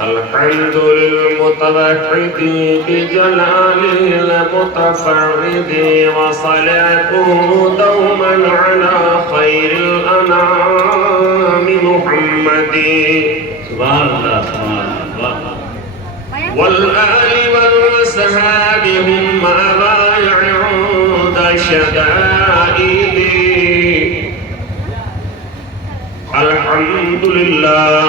الحمد للمتوحد بجلاله المتفرد وصلاته دوما على خير الأنعام محمد سبحان اللہ سبحان اللہ والآل والصحاب هم مبايع عند شدائد الحمد لله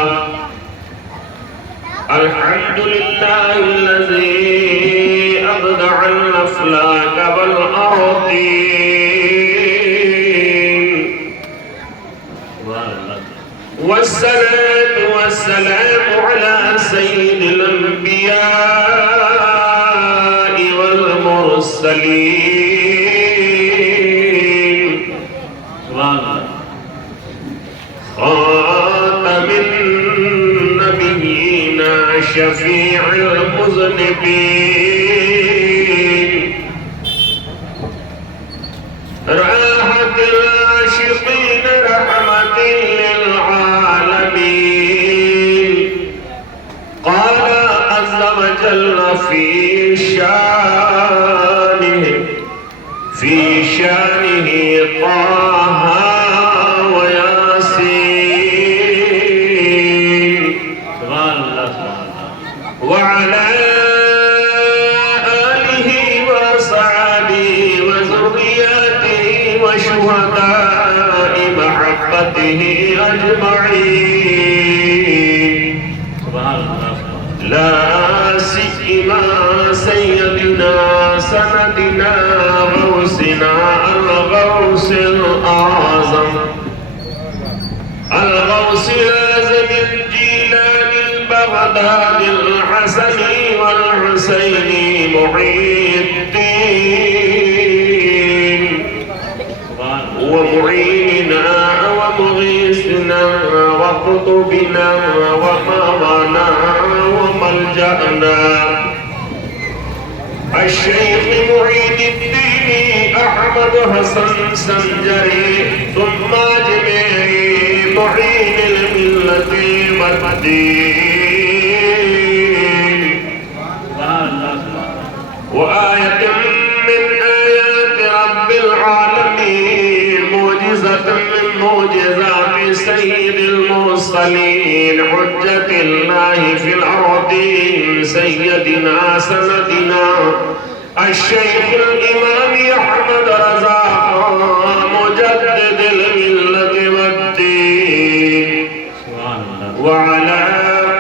الحمد لله الذي أبدع الأفلاك والأرضين والصلاة والسلام على سيد الأنبياء والمرسلين خاتم النبيين شفيع المذنبين راحة العاشقين رحمة للعالمين قال عز وجل في شانه طه وياسين وعلى آله وصحبه وذرياته وشهداء محبته أجمعين لا سيما سيدنا سندنا غوثنا الغوث الأعظم الغوث الأعظم الجيلاني البغدادي الحسني والحسيني محي الدين ومعيننا ومغيثنا وقطبنا وماوانا وملجأنا الشيخ معين الدين أحمد حسن سنجري ثم جميعي معين الملة والدين وآية من آيات رب العالمين معجزة من معجزات سيد المرسلين حجة الله في الأرضين سيدنا سندنا الشيخ الإمام أحمد رضا مجدد الملة والدين وعلى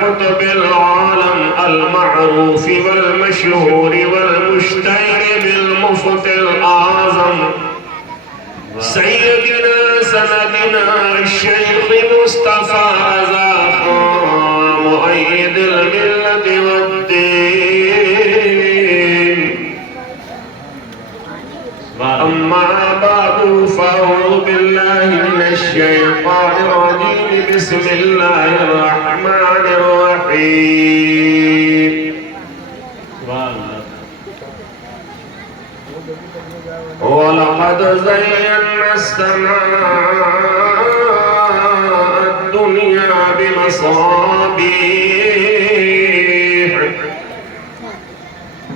قطب العالم المعروف والمشهور والمشتهر بالمفتي الأعظم سيدنا سندنا الشيخ مصطفى رضا مؤيد الملة والدين أما بعد فأعوذ بالله من الشيطان الرجيم بسم الله الرحمن الرحيم ولقد زينا السماء الدنيا بمصابيح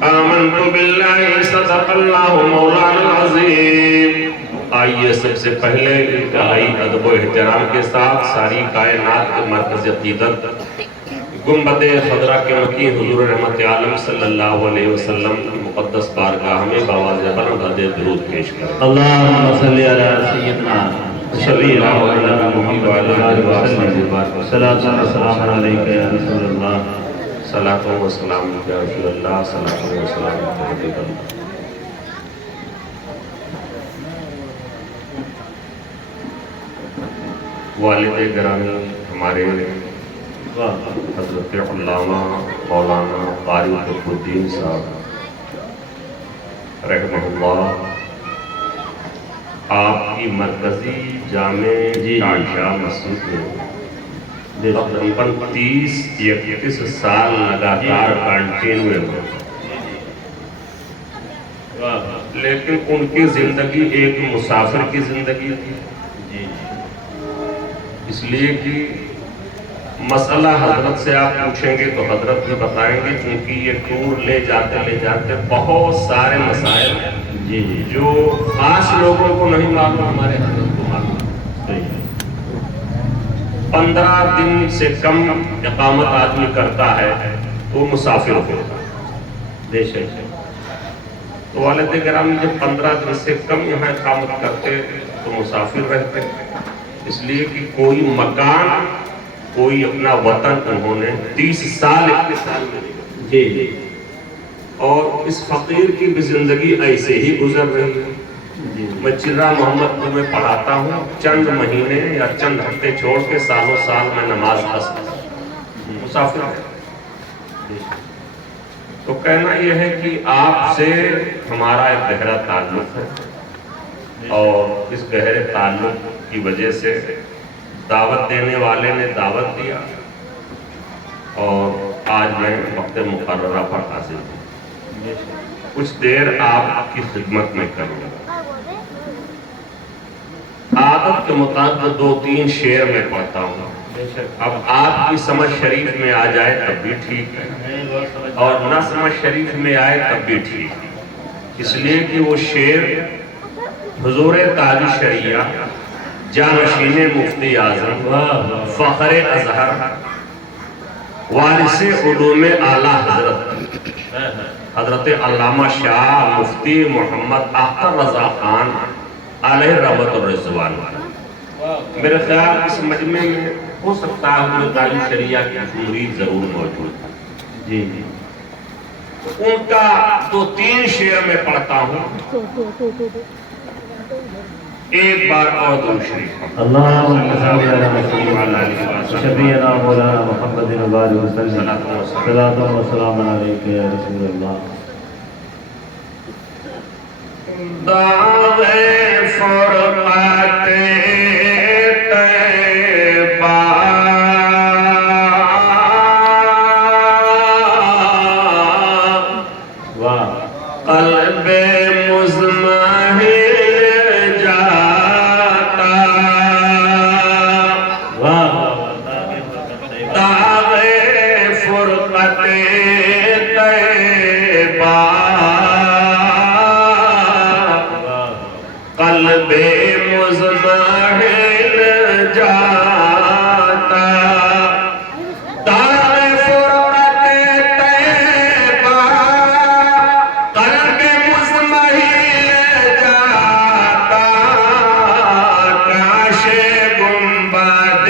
آمنت بالله صدق الله مولانا العظيم آئیے سب سے پہلے انتہائی ادب و احترام کے ساتھ ساری کائنات کے مرکز عقیدت گنبد خضرا کے مکی حضور رحمت عالم صلی اللہ علیہ وسلم کی مقدس بارگاہ میں بآواز بلند درود پیش کریں اللہم صلی علی سیدنا شفیع محمد وعلی آلہ وسلم صلاۃ و سلام علیک یا رسول اللہ صلاۃ و سلام یا رسول اللہ صلاۃ و سلام یا حبیب اللہ والد گرامی ہمارے حضرت علامہ مولانا قاری قطب الدین صاحب رحمہ اللہ آپ کی مرکزی جامع عائشہ مسجد میں تقریباً 30-31 سال لگاتار کنٹینیو ہوئے لیکن ان کی زندگی ایک مسافر کی زندگی تھی اس لیے کہ مسئلہ حضرت سے آپ پوچھیں گے تو حضرت بھی بتائیں گے، کیونکہ یہ ٹور لے جاتے بہت سارے مسائل ہیں جی جی جو خاص لوگوں کو نہیں معلوم، ہمارے حضرت کو معلوم۔ صحیح ہے۔ 15 دن سے کم اقامت آدمی کرتا ہے وہ مسافر ہوتا ہے۔ بے شک۔ تو والد کرام جب 15 دن سے کم یہاں اقامت کرتے تو مسافر رہتے، اس لیے کہ کوئی مکان، کوئی اپنا وطن انہوں نے 30 سال اتصال میں لیا، جی جی اور اس فقیر کی بھی زندگی ایسے ہی گزر رہی ہے۔ جی میں چرا محمد پور میں پڑھاتا ہوں، چند مہینے یا چند ہفتے چھوڑ کے سالوں سال میں نماز پڑھتا ہوں، مسافر ہے۔ تو کہنا یہ ہے کہ آپ سے ہمارا ایک گہرا تعلق ہے، اور اس گہرے تعلق کی وجہ سے دعوت دینے والے نے دعوت دیا، اور آج میں وقت مقررہ پر حاضر ہوں۔ کچھ دیر آپ کی خدمت میں کروں گا۔ عادت کے مطابق 2-3 شعر میں پڑھتا ہوں، اب آپ کی سمجھ شریف میں آ جائے تب بھی ٹھیک ہے، اور نہ سمجھ شریف میں آئے تب بھی ٹھیک ہے، اس لیے کہ وہ شعر حضور تاج شریعہ، جانشین مفتی اعظم، فخر ازہر، وارث علوم اعلیٰ حضرت علامہ شاہ مفتی محمد اختر رضا خان علیہ رحمت الرضوان، میرے خیال اس مجمع میں ہو سکتا ہے حضور تاج شریعہ کی مرید ضرور موجود ہے۔ جی جی ان کا 2-3 شعر میں پڑھتا ہوں، ایک بار اور درود شریف۔ اللہم صلی علی شفیعنا مولانا محمد وسلم، صلاۃ و سلام علیک یا رسول اللہ۔ دعوے فرقت طیبہ، قلب مزمحل جاتا، دعوے فرقت طیبہ، قلب مزمحل جاتا، دعوے فرقت طیبہ، قلب مزمحل جاتا، کاش گنبد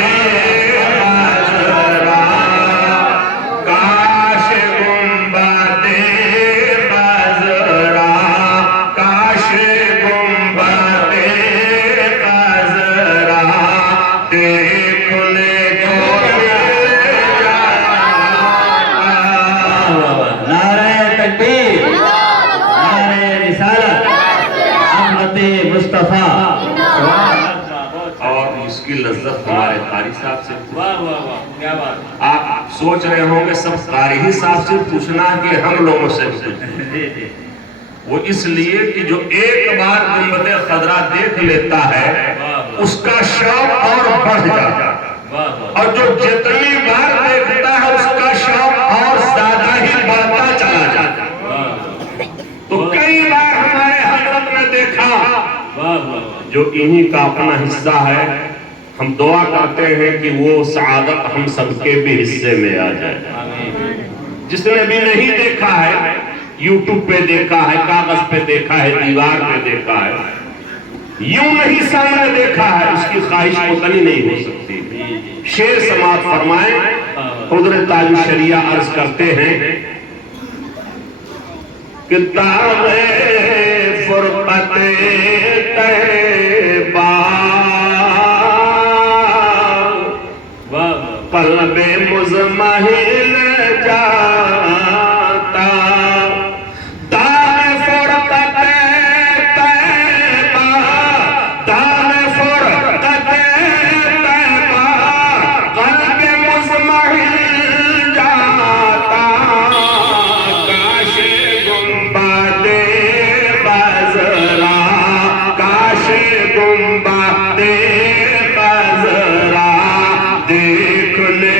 خضرا، کاش گنبد خضرا، کاش گنبد خضرا دیکھنے کو مل جاتا۔ نعرہ تکبیر، نعرہ رسالت، احمد مصطفیٰ۔ اور اس کی لذت ہمارے قاری صاحب سے واہ واہ واہ، کیا بات ہے۔ آپ سوچ رہے ہوں گے سب قاری ہی صاحب سے پوچھنا ہے کہ ہم لوگوں سے پوچھنا، جی جی وہ اس لیے کہ جو ایک بار گنبد خضرا دیکھ لیتا ہے اس کا شوق اور بڑھ جاتا ہے، اور جو جتنی بار دیکھتا ہے اس کا شوق اور زیادہ ہی بڑھتا چلا جاتا ہے۔ تو کئی بار ہمارے حضرت نے دیکھا، جو انہی کا اپنا حصہ ہے، ہم دعا کرتے ہیں کہ وہ سعادت ہم سب کے بھی حصے میں آ جائے۔ جس نے بھی نہیں دیکھا ہے، یوٹیوب پہ دیکھا ہے، کاغذ پہ دیکھا ہے، دیوار پہ دیکھا ہے، یوں نہیں سامنے دیکھا ہے، اس کی خواہش مطلع نہیں ہو سکتی۔ شعر سماعت فرمائیں، حضرت تاج شریعہ عرض کرتے ہیں کہ دعوے فرقت طیبہ، قلب مزمحل جاتا، دعوے فرقت طیبہ، دعوے فرقت طیبہ، قلب مزمحل جاتا، کاش گنبد خضرا، کاش گنبد خضرا دیکھنے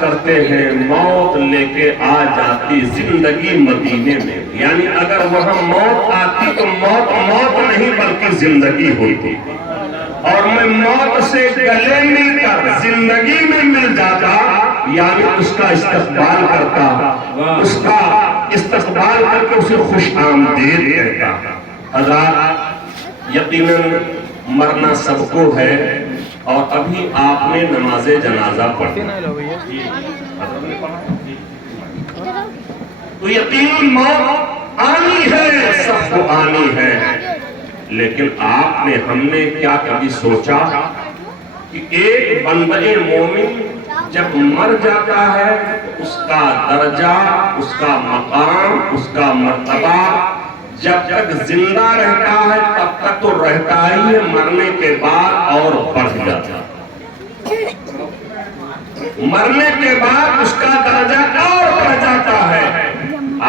کرتے ہیں موت لے کے آ جاتی زندگی مدینے میں، یعنی اگر وہاں موت آتی تو موت موت نہیں بلکہ زندگی ہوتی، اور میں موت سے گلے مل کر زندگی میں مل جاتا، یعنی اس کا استقبال کرتا، اس کا استقبال کر کے اسے خوش آمدید کہتا۔ حضرات یقیناً مرنا سب کو ہے، اور ابھی آپ نے نماز جنازہ پڑھی تو یقیناً موت آنی ہے، سب کو آنی ہے، لیکن آپ نے ہم نے کیا کبھی سوچا کہ ایک بندہ مومن جب مر جاتا ہے اس کا درجہ، اس کا مقام، اس کا مرتبہ جب تک زندہ رہتا ہے تب تک تو رہتا ہی ہے، مرنے کے بعد اور بڑھ جاتا ہے، مرنے کے بعد اس کا درجہ اور بڑھ جاتا ہے۔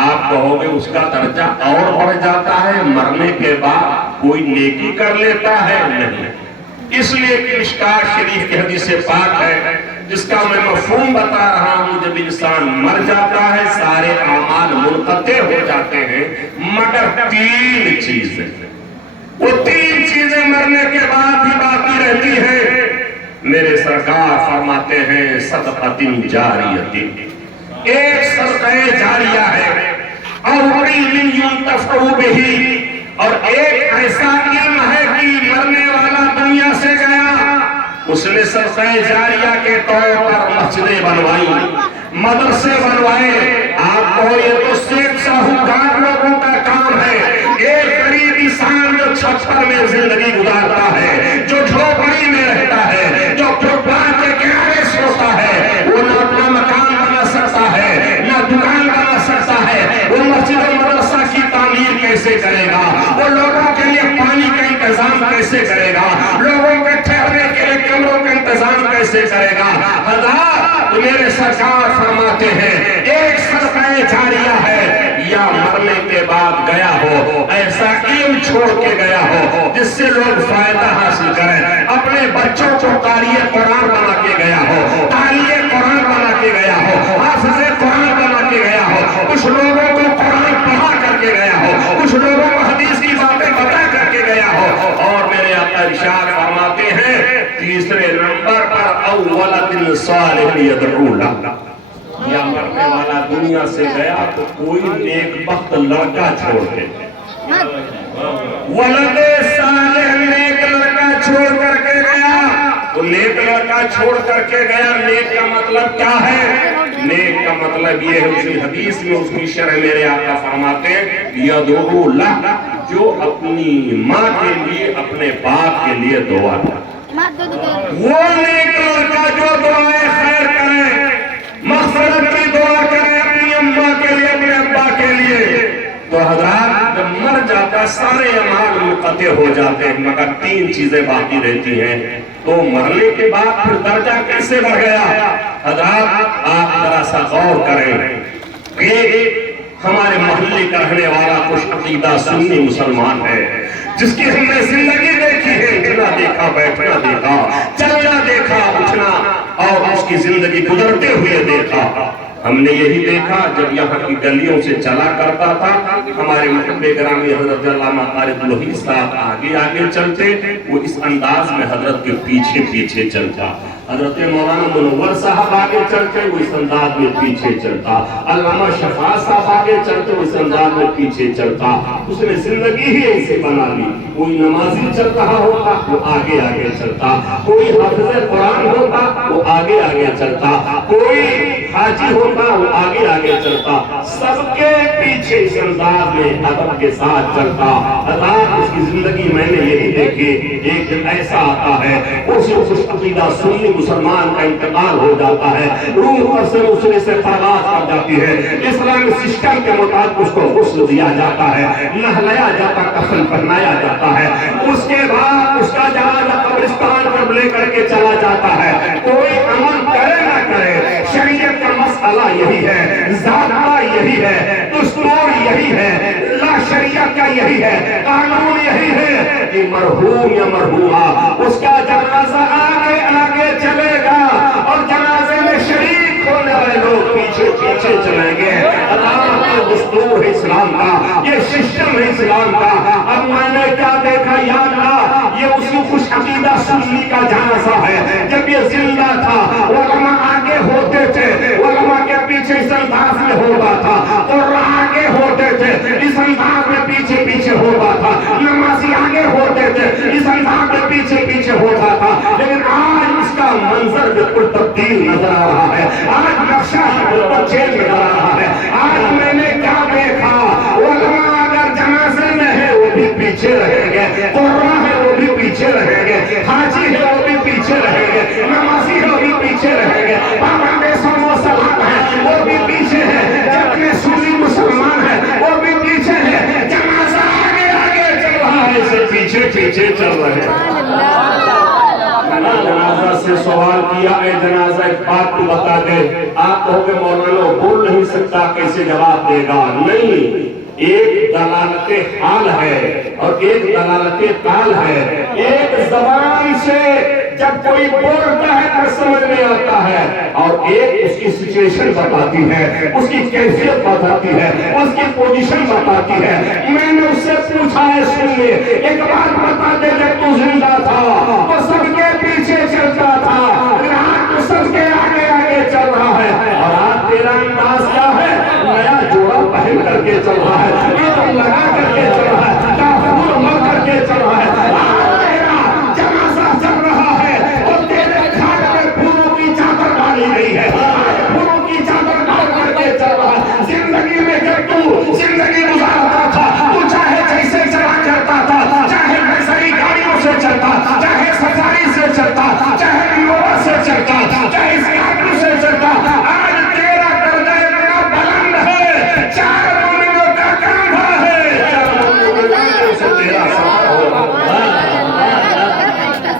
آپ کہو گے اس کا درجہ اور بڑھ جاتا ہے مرنے کے بعد کوئی نیکی کر لیتا ہے؟ نہیں، اس لیے کہ مشکوٰۃ شریف کی حدیث پاک ہے جس کا میں مفہوم بتا رہا ہوں، جب انسان مر جاتا ہے سارے اعمال منقطع ہو جاتے ہیں مگر تین چیزیں، وہ تین چیزیں مرنے کے بعد بھی باقی رہتی ہیں۔ میرے سرکار فرماتے ہیں صدقۃ جاریۃ، ایک صدقہ جاریہ ہے، اور علم ينتفع به، اور ایک ایسا علم ہے کہ مرنے والا دنیا سے گیا، اس نے صدقہ جاریہ کے طور پر مسجدیں بنوائی، مدرسے بنوائے۔ آپ کو یہ تو سیٹ ساہوکار لوگوں کا کام ہے، ایک غریب انسان جو چھت پر میں زندگی گزارتا ہے، جو جھوپڑی میں رہتا ہے، جو فٹ پاتھ کے کنارے سوتا ہے، وہ نہ اپنا مکان بنا سکتا ہے نہ دکان بنا سکتا ہے، وہ مسجد و مدرسہ کی تعمیر کیسے کرے گا؟ وہ لوگوں کے لیے پانی کا انتظام کیسے کرے گا؟ لوگوں کے ٹھہرنے کے لیے کمروں کا انتظام کیسے کرے گا؟ حضرات تو میرے سرکار فرماتے ہیں ایک صدقہ جاریہ ہے، یا مرنے کے بعد گیا ہو ایسا علم چھوڑ کے گیا ہو جس سے لوگ فائدہ حاصل کریں، اپنے بچوں کو قاری قرآن بنا کے گیا ہو، قاری قرآن بنا کے گیا ہو، حافظ قرآن بنا کے گیا ہو، کچھ لوگوں کو قرآن پڑھا کر کے گیا ہو، کچھ لوگوں کو حدیث کی باتیں بتا کر کے گیا ہو۔ اور میرے آقا ارشاد فرماتے ہیں تیسرے نمبر پر اولد صالح یدعو لہ، یا مرنے والا دنیا سے گیا تو کوئی نیک بخت لڑکا چھوڑ کے، ولد صالح نیک لڑکا چھوڑ کر کے گیا، تو نیک لڑکا چھوڑ کر کے گیا، نیک کا مطلب کیا ہے؟ نیک کا مطلب یہ ہے، اسی حدیث میں اس کی شرح میرے آقا فرماتے ہیں یدعو لہ، جو اپنی ماں کے لیے اپنے باپ کے لیے دعا کرے، وہ نیک لڑکا جو دعائیں خیر کرے، مغفرت کی دعا کرے اپنی اماں کے لیے، اپنے ابا کے لیے۔ تو حضرات جب مر جاتا سارے اعمال منقطع ہو جاتے ہیں مگر تین چیزیں باقی رہتی ہیں، تو مرنے کے بعد پھر درجہ کیسے بڑھ گیا؟ حضرات آپ ذرا سا غور کریں کہ ہمارے محلے کا رہنے والا خوش عقیدہ سنی مسلمان ہے جس کی ہم نے زندگی دیکھی ہے، اٹھنا دیکھا، بیٹھنا دیکھا، چلنا دیکھا، اٹھنا، اور اس کی زندگی گزرتے ہوئے دیکھا۔ ہم نے یہی دیکھا جب یہاں کی گلیوں سے چلا کرتا تھا، ہمارے محب گرامی حضرت علامہ طارق الوحید صاحب آگے آگے چلتے، وہ اس انداز میں حضرت کے پیچھے پیچھے چلتا، حضرت مولانا منور صاحب آگے چلتے وہ اس انداز میں پیچھے چلتا، علامہ شفاعت صاحب آگے چلتے وہ اس انداز میں پیچھے چلتا۔ اس نے زندگی ہی ایسے بنا لی، کوئی نمازی چل رہا ہوتا وہ آگے آگے چلتا، کوئی حافظ قرآن ہوتا وہ آگے آگے چلتا، کوئی حاجی ہوتا وہ آگے آگے چلتا، سب کے پیچھے اس انداز میں ادب کے ساتھ چلتا۔ اللہ اس کی زندگی میں نے یہی دیکھی، ایک دن ایسا آتا ہے اس خوش عقیدہ سنی مسلمان کا انتقال ہو جاتا ہے، روح پر سے مسئلے سے پرواز کر جاتی ہے، اسلامی سسٹم کے مطابق اس کو غسل دیا جاتا ہے، نہلایا جاتا، کفن پہنایا جاتا ہے، اس کے بعد اس کا جنازہ قبرستان پر لے کر کے چلا جاتا ہے۔ کوئی عمل کرے نہ کرے، شریعت کا مسئلہ یہی ہے، ضابطہ یہی ہے، دستور یہی ہے، لا شریعت کا یہی ہے، قانون یہی ہے کہ مرحوم یا مرحومہ اس کا جنازہ آگے آگے چلے گا اور جنازے میں شریک ہونے پیچھے چلیں گے. یہ دستور ہے اسلام کا, یہ سسٹم ہے اسلام کا. اب میں نے کیا دیکھا یا اللہ, یہ اسی خوش عقیدہ سنی کا جنازہ ہے. جب یہ زندہ تھا علماء آگے ہوتے تھے, علماء کے پیچھے اس انداز میں ہوتا تھا, اور آگے ہوتے تھے اس انداز میں پیچھے پیچھے ہوتا تھا, نمازی آگے ہوتے تھے اس انداز میں پیچھے پیچھے ہوتا تھا. لیکن آج اس کا منظر بالکل تبدیل نظر آ رہا ہے, آج نقشہ بالکل چینج نظر آ رہا ہے. آج میں نے کیا دیکھا, علماء اگر جنازے میں ہے وہ بھی پیچھے رہیں گے, قرآن ہے وہ بھی پیچھے رہیں گے, حاجی ہے وہ بھی پیچھے رہیں گے, نمازی ہے وہ بھی پیچھے رہیں گے, پابند صوم و صلاۃ ہے وہ بھی پیچھے ہے, جتنے سنی مسلمان ہیں وہ بھی پیچھے ہے. جنازہ آگے آگے چل رہا ہے, اسے پیچھے پیچھے چل رہے ہیں. میں نے جنازہ سے سوال کیا, اے جنازہ ایک بات تو بتا دے. آپ کہو کہ مولانا بول نہیں سکتا, کیسے جواب دے گا؟ نہیں, ایک دلالت حال ہے اور ایک دلالت قال ہے. ایک زبان سے جب کوئی بولتا ہے تو سمجھ میں آتا ہے, اور ایک اس کی سچویشن بتاتی ہے, اس کی کیفیت بتاتی ہے, اس کی پوزیشن بتاتی ہے. میں نے اس سے پوچھا ہے, سن لے ایک بات بتا دے, جب تو زندہ تھا تو سب کے پیچھے چلتا تھا, آج تو سب کے آگے آگے چل رہا ہے, اور آج تیرا انداز کیا ہے؟ نیا جوڑا پہن کر کے چل رہا ہے, عطر لگا کر کے چل رہا ہے, کافور مل کر کے چل رہا ہے. آج تیرا جنازہ چل رہا ہے اور تیرے گھاٹ میں پھولوں کی چادر ڈالی گئی ہے, پھولوں کی چادر ڈال کر کے چل رہا ہے. زندگی میں جب تو زندگی گزارتا تھا, تو چاہے جیسے چلا کرتا تھا, چاہے نظری گاڑیوں سے چلتا, چاہے سفاری سے چلتا, چاہے ریوڑا سے چلتا, چاہے اسکارپیو سے چلتا. آج تیرا درجہ اتنا بلند ہے, 4 مومنوں کا کاندھا ہے, 4 مومنوں سے تیرا سفر ہو رہا ہے.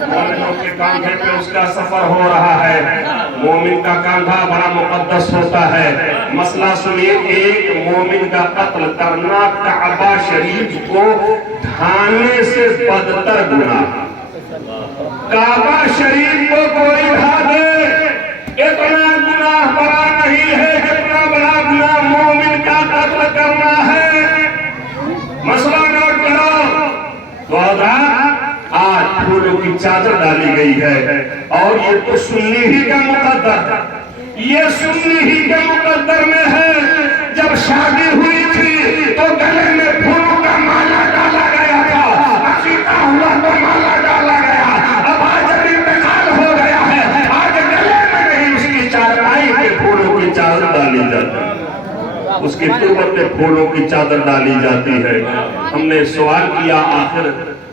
مومنوں کے کاندھے پہ اس کا سفر ہو رہا ہے. مومن کا کاندھا بڑا مقدس ہوتا ہے. مسئلہ سنیے, ایک مومن کا قتل کرنا کعبہ شریف کو ڈھانے سے بدتر گناہ. کعبہ شریف کو کوئی ڈھا دے, اتنا گناہ بڑا نہیں ہے جتنا بڑا گناہ مومن کا قتل کرنا ہے. مسئلہ نوٹ کرو. تو آج پھولوں کی چادر ڈالی گئی ہے, اور یہ تو سنی ہی کا مقدر, یہ سنی ہی کے مقدر میں ہے. جب شادی ہوئی تھی تو گلے میں پھولوں کا مالا ڈالا گیا تھا, عقیقہ ہوا تو مالا ڈالا گیا. اب آج جب انتقال ہو گیا ہے, آج گلے میں نہیں, اس کی چارپائی پہ پھولوں کی چادر ڈالی جاتی ہے, اس کی تربت پہ پھولوں کی چادر ڈالی جاتی ہے. ہم نے سوال کیا, آخر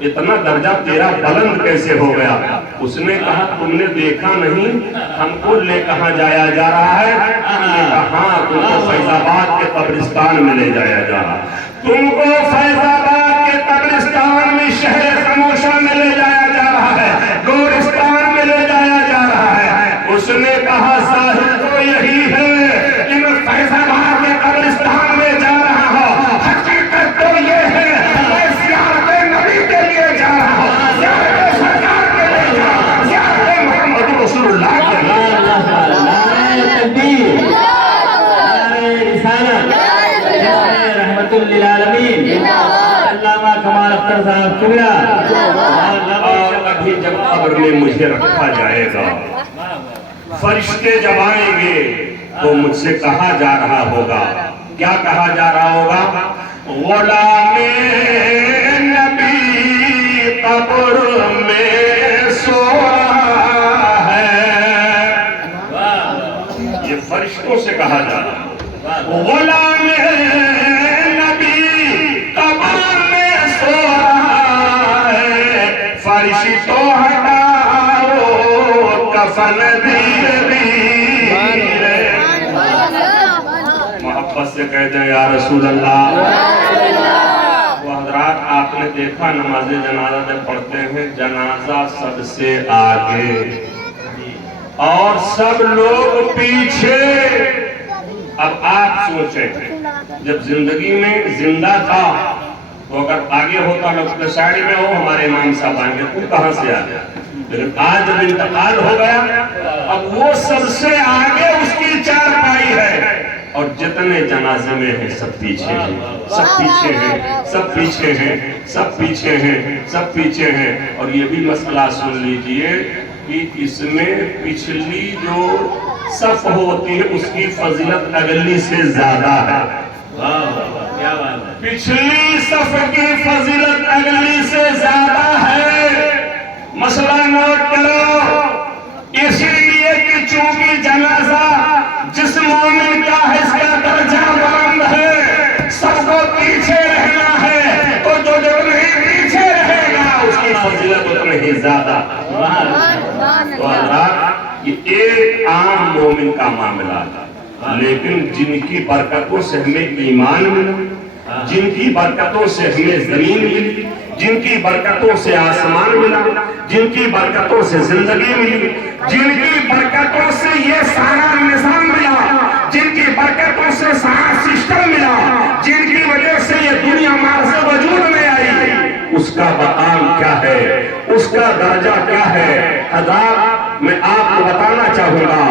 اتنا درجہ تیرا بلند کیسے ہو گیا؟ اس نے کہا, تم نے دیکھا نہیں ہم کو لے کہاں جایا جا رہا ہے؟ ہم نے کہا, ہاں, تم کو فیض آباد کے قبرستان میں لے جایا جا رہا ہے, تم کو فیض آباد کے قبرستان میں شہر خموشہ میں لے جایا جا رہا ہے, گورستان میں لے جایا جا رہا ہے. اس نے کہا, ظاہر تو یہی ہے کہ میں فیض آباد کے قبرستان میں جا رہا ہوں, حقیقت تو یہ ہے میں زیارت نبی کے لیے جا رہا ہوں, زیارت سرکار کے لیے جا رہا ہوں, زیارت محمد رسول اللہ کے لیے. نعرہ تکبیر, نعرہ رسالت, نعرہ رحمت للعالمین, علامہ کمال اختر صاحب کبیرہ. اور ابھی جب قبر میں مجھے رکھا جائے گا, فرشتے جب آئیں گے تو مجھ سے کہا جا رہا ہوگا, کیا کہا جا رہا ہوگا؟ غلام نبی قبر میں سو رہا ہے. یہ فرشتوں سے کہا جا رہا ہے, غلام نبی قبر میں سو رہا ہے, فرشتوں ہٹاؤ کفن دیر دیر. محبت سے کہہ دیں یا رسول اللہ. وہ حضرات, آپ نے دیکھا نماز جنازہ جب پڑھتے ہیں, جنازہ سب سے آگے اور سب لوگ پیچھے. اب آپ سوچیں, جب زندگی میں زندہ تھا تو اگر آگے ہوتا لوگ ساڑی میں ہو, ہمارے امام صاحب آئیں گے, تو کہاں سے آ گیا؟ لیکن آج جب انتقال ہو گیا, اب وہ سب سے آگے اس کی چارپائی ہے, اور جتنے جنازے میں ہیں سب پیچھے ہیں، سب پیچھے ہیں، سب پیچھے ہیں، سب پیچھے ہیں، سب پیچھے ہیں۔ اور یہ بھی مسئلہ سن لیجئے کہ اس میں پچھلی جو صف ہوتی ہے اس کی فضیلت اگلی سے زیادہ ہے۔ پچھلی صف کی فضیلت اگلی سے زیادہ ہے۔ مسئلہ نوٹ کرو، اس لیے کہ چونکہ جنازہ جس مومن کا ہے اس کا درجہ بلند ہے، سب کو پیچھے رہنا ہے، تو جو نہیں پیچھے رہے گا اس کی فضیلت اتنی ہی زیادہ۔ یہ ایک عام مومن کا معاملہ ہے، لیکن جن کی برکتوں سے ہمیں ایمان ملا، جن کی برکتوں سے ہمیں زمین ملی، جن کی برکتوں سے آسمان ملا، جن کی برکتوں سے زندگی ملی، جن کی برکتوں سے یہ سارا نظام ملا، جن کی برکتوں سے سارا سسٹم ملا، جن کی وجہ سے یہ دنیا مارز وجود میں آئی، اس کا مقام کیا ہے، اس کا درجہ کیا ہے؟ حضرات میں آپ کو بتانا چاہوں گا،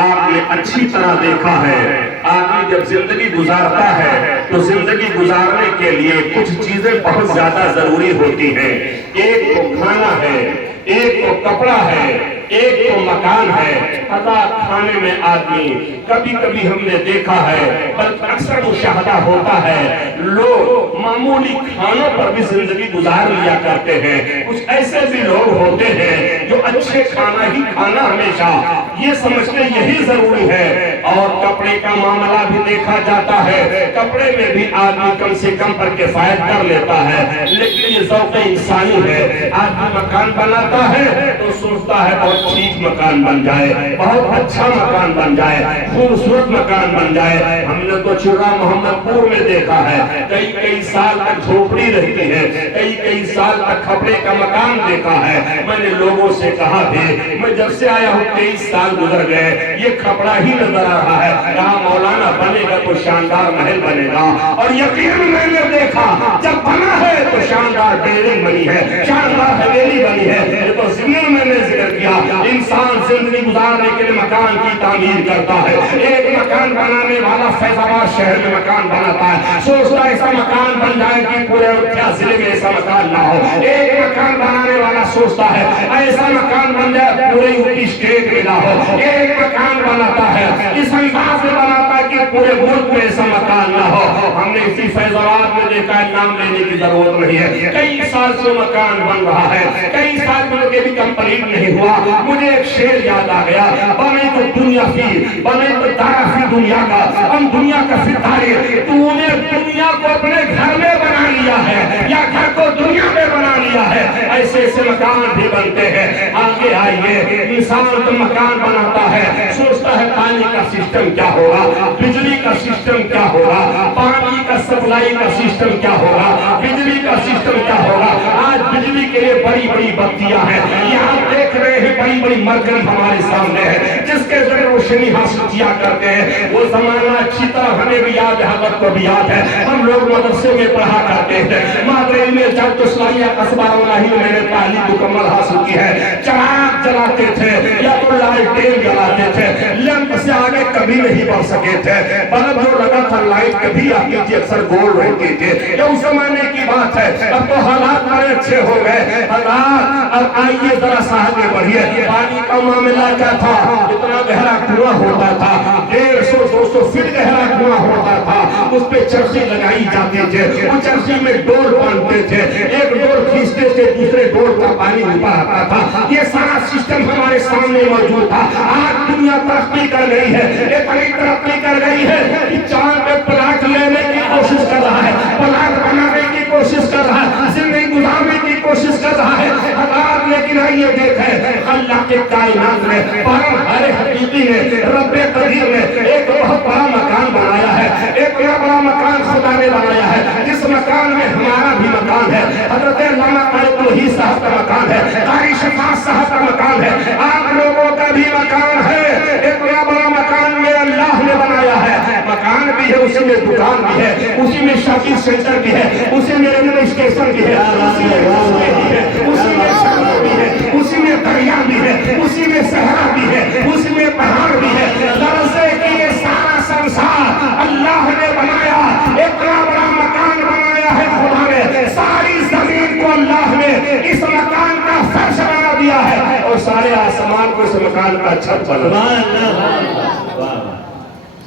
آپ نے اچھی طرح دیکھا ہے، آدمی جب زندگی گزارتا ہے تو زندگی گزارنے کے لیے کچھ چیزیں بہت زیادہ ضروری ہوتی ہیں۔ ایک تو کھانا ہے، ایک تو کپڑا ہے، ایک تو مکان ہے۔ کھانے میں آدمی کبھی کبھی ہم نے دیکھا ہے، بلکہ اکثر مشاہدہ ہوتا ہے، لوگ معمولی کھانوں پر بھی زندگی گزار لیا کرتے ہیں۔ کچھ ایسے بھی لوگ ہوتے ہیں جو اچھے کھانا ہی کھانا ہمیشہ یہ سمجھتے یہی ضروری ہے۔ اور کپڑے کا معاملہ بھی دیکھا جاتا ہے، کپڑے میں بھی آدمی کم سے کم پر کفایت کر لیتا ہے، لیکن یہ ذوق انسانی ہے۔ آدمی مکان بناتا ہے تو سوچتا ہے بہت ٹھیک مکان بن جائے، بہت اچھا مکان بن جائے، خوبصورت مکان بن جائے۔ ہم نے تو چرا محمد پور میں دیکھا ہے، کئی سال تک جھوپڑی رہتی ہے، کئی سال تک کھپڑے کا مکان دیکھا ہے۔ میں نے لوگوں سے کہا بھی، میں جب سے آیا ہوں 23 سال گزر گئے، یہ کھپڑا ہی نظر آ رہا ہے، کہا مولانا بنے گا تو شاندار محل بنے گا، اور یقین میں نے دیکھا جب بنا ہے تو شاندار بلڈنگ بنی ہے، شاندار حویلی بنی ہے۔ یہ تو زمین میں نے ذکر کیا، انسان زندگی گزارنے کے لیے مکان کی تعمیر کرتا ہے۔ ایک مکان بنانے والا فیض آباد شہر میں مکان بناتا ہے، سوچتا ایسا مکان بن جائے کہ پورے اٹھیا ضلع میں ایسا مکان نہ ہو۔ ایک مکان بنانے والا سوچتا ہے ایسا مکان بن جائے پورے یوپی اسٹیٹ میں نہ ہو۔ ایک مکان بناتا ہے، اس انداز سے بناتا ہے کہ پورے ملک میں ایسا مکان نہ ہو۔ ہم نے اسی فیض آباد میں دیکھا ہے، نام لینے کی ضرورت نہیں ہے، کئی سال سے مکان بن رہا ہے، کئی سال میں بھی کمپلیٹ نہیں ہوا۔ مجھے ایک شعر یاد آ گیا، بنے تو دنیا فی، بنے تو دارا فی دنیا کا، ہم دنیا کا ستارے، تو نے دنیا کو اپنے گھر میں بنا لیا ہے یا گھر کو دنیا میں بنا لیا ہے۔ ایسے ایسے مکان بھی بنتے ہیں۔ آگے آئیے، انسان تو مکان بناتا ہے، سوچتا ہے پانی کا سسٹم کیا ہوگا، بجلی کا سسٹم کیا ہوگا، پانی کا سپلائی کا سسٹم کیا ہوگا، بجلی کا سسٹم کیا ہوگا۔ آج بجلی کے لیے بڑی بڑی بتیاں ہیں، یہاں دیکھ رہے ہیں بڑی بڑی مرکری ہمارے سامنے ہے جس کے ذریعے روشنی حاصل کیا کرتے ہیں۔ وہ زمانہ اچھی طرح ہمیں بھی یاد ہے، حضرت کو بھی یاد ہے، ہم لوگ مدرسے میں پڑھا کرتے تھے، مادری میں جب تو اسلامیہ قصبہ نہیں میں نے تعلیم مکمل حاصل کی ہے، چراغ جلاتے تھے یا تو لالٹین جلاتے تھے، لیمپ سے آگے کبھی نہیں بڑھ سکے تھے، بلب جو لگا تھا لائٹ کبھی آتی تھی اکثر گول رہتی تھی۔ یہ اس زمانے کی بات ہے، اب تو حالات بڑے اچھے ہو گئے۔ حضرات اب آئیے ذرا سا آگے بڑھیے، پانی کا معاملہ کیا تھا؟ اتنا گہرا کنواں ہوتا تھا، 150-200 فٹ گہرا کنواں ہوتا تھا، اس پہ چرخی لگائی جاتی تھے، وہ چرخی میں ڈور باندھتے تھے، ایک ڈور کھینچتے تھے دوسرے ڈور کا پانی اوپر آتا تھا۔ یہ سارا سسٹم ہمارے سامنے موجود تھا۔ آج دنیا ترقی کر گئی ہے، اتنی ترقی کر گئی ہے کہ چاند پہ پلاٹ لینے کی کوشش کر رہا ہے، پلاٹ بنانے کی کوشش کر رہا ہے، زندگی گزارنے کی کوشش کر رہا ہے۔ حضرات لیکن آئیے دیکھیں، اللہ کے کائنات میں ہر حقیقی نے، رب قدیر نے ایک بہت بڑا مکان بنایا ہے، ایک بڑا مکان خدا نے بنایا ہے، جس مکان میں ہمارا بھی مکان ہے، حضرت علامہ طارق الہی صاحب کا مکان ہے، قاری شفاعت صاحب کا مکان ہے، آپ لوگوں کا بھی مکان ہے۔ ایک بڑا مکان میں اللہ نے بنایا ہے، مکان بھی ہے، اسی میں دکان بھی ہے، اسی میں شاپنگ سینٹر بھی ہے، اسی میں ریلوے اسٹیشن بھی ہے، اسی میں شہر بھی ہے، اسی میں دریا بھی ہے، اسی میں صحرا بھی ہے، اسی میں پہاڑ بھی ہے۔ غرض ہے کہ یہ سارا سنسار اللہ نے بنایا، اتنا بڑا مکان بنایا ہے خدا نے، ساری زمین کو اللہ نے اس مکان کا فرش بنا دیا ہے اور سارے آسمان کو اس مکان کا چھت بنا دیا،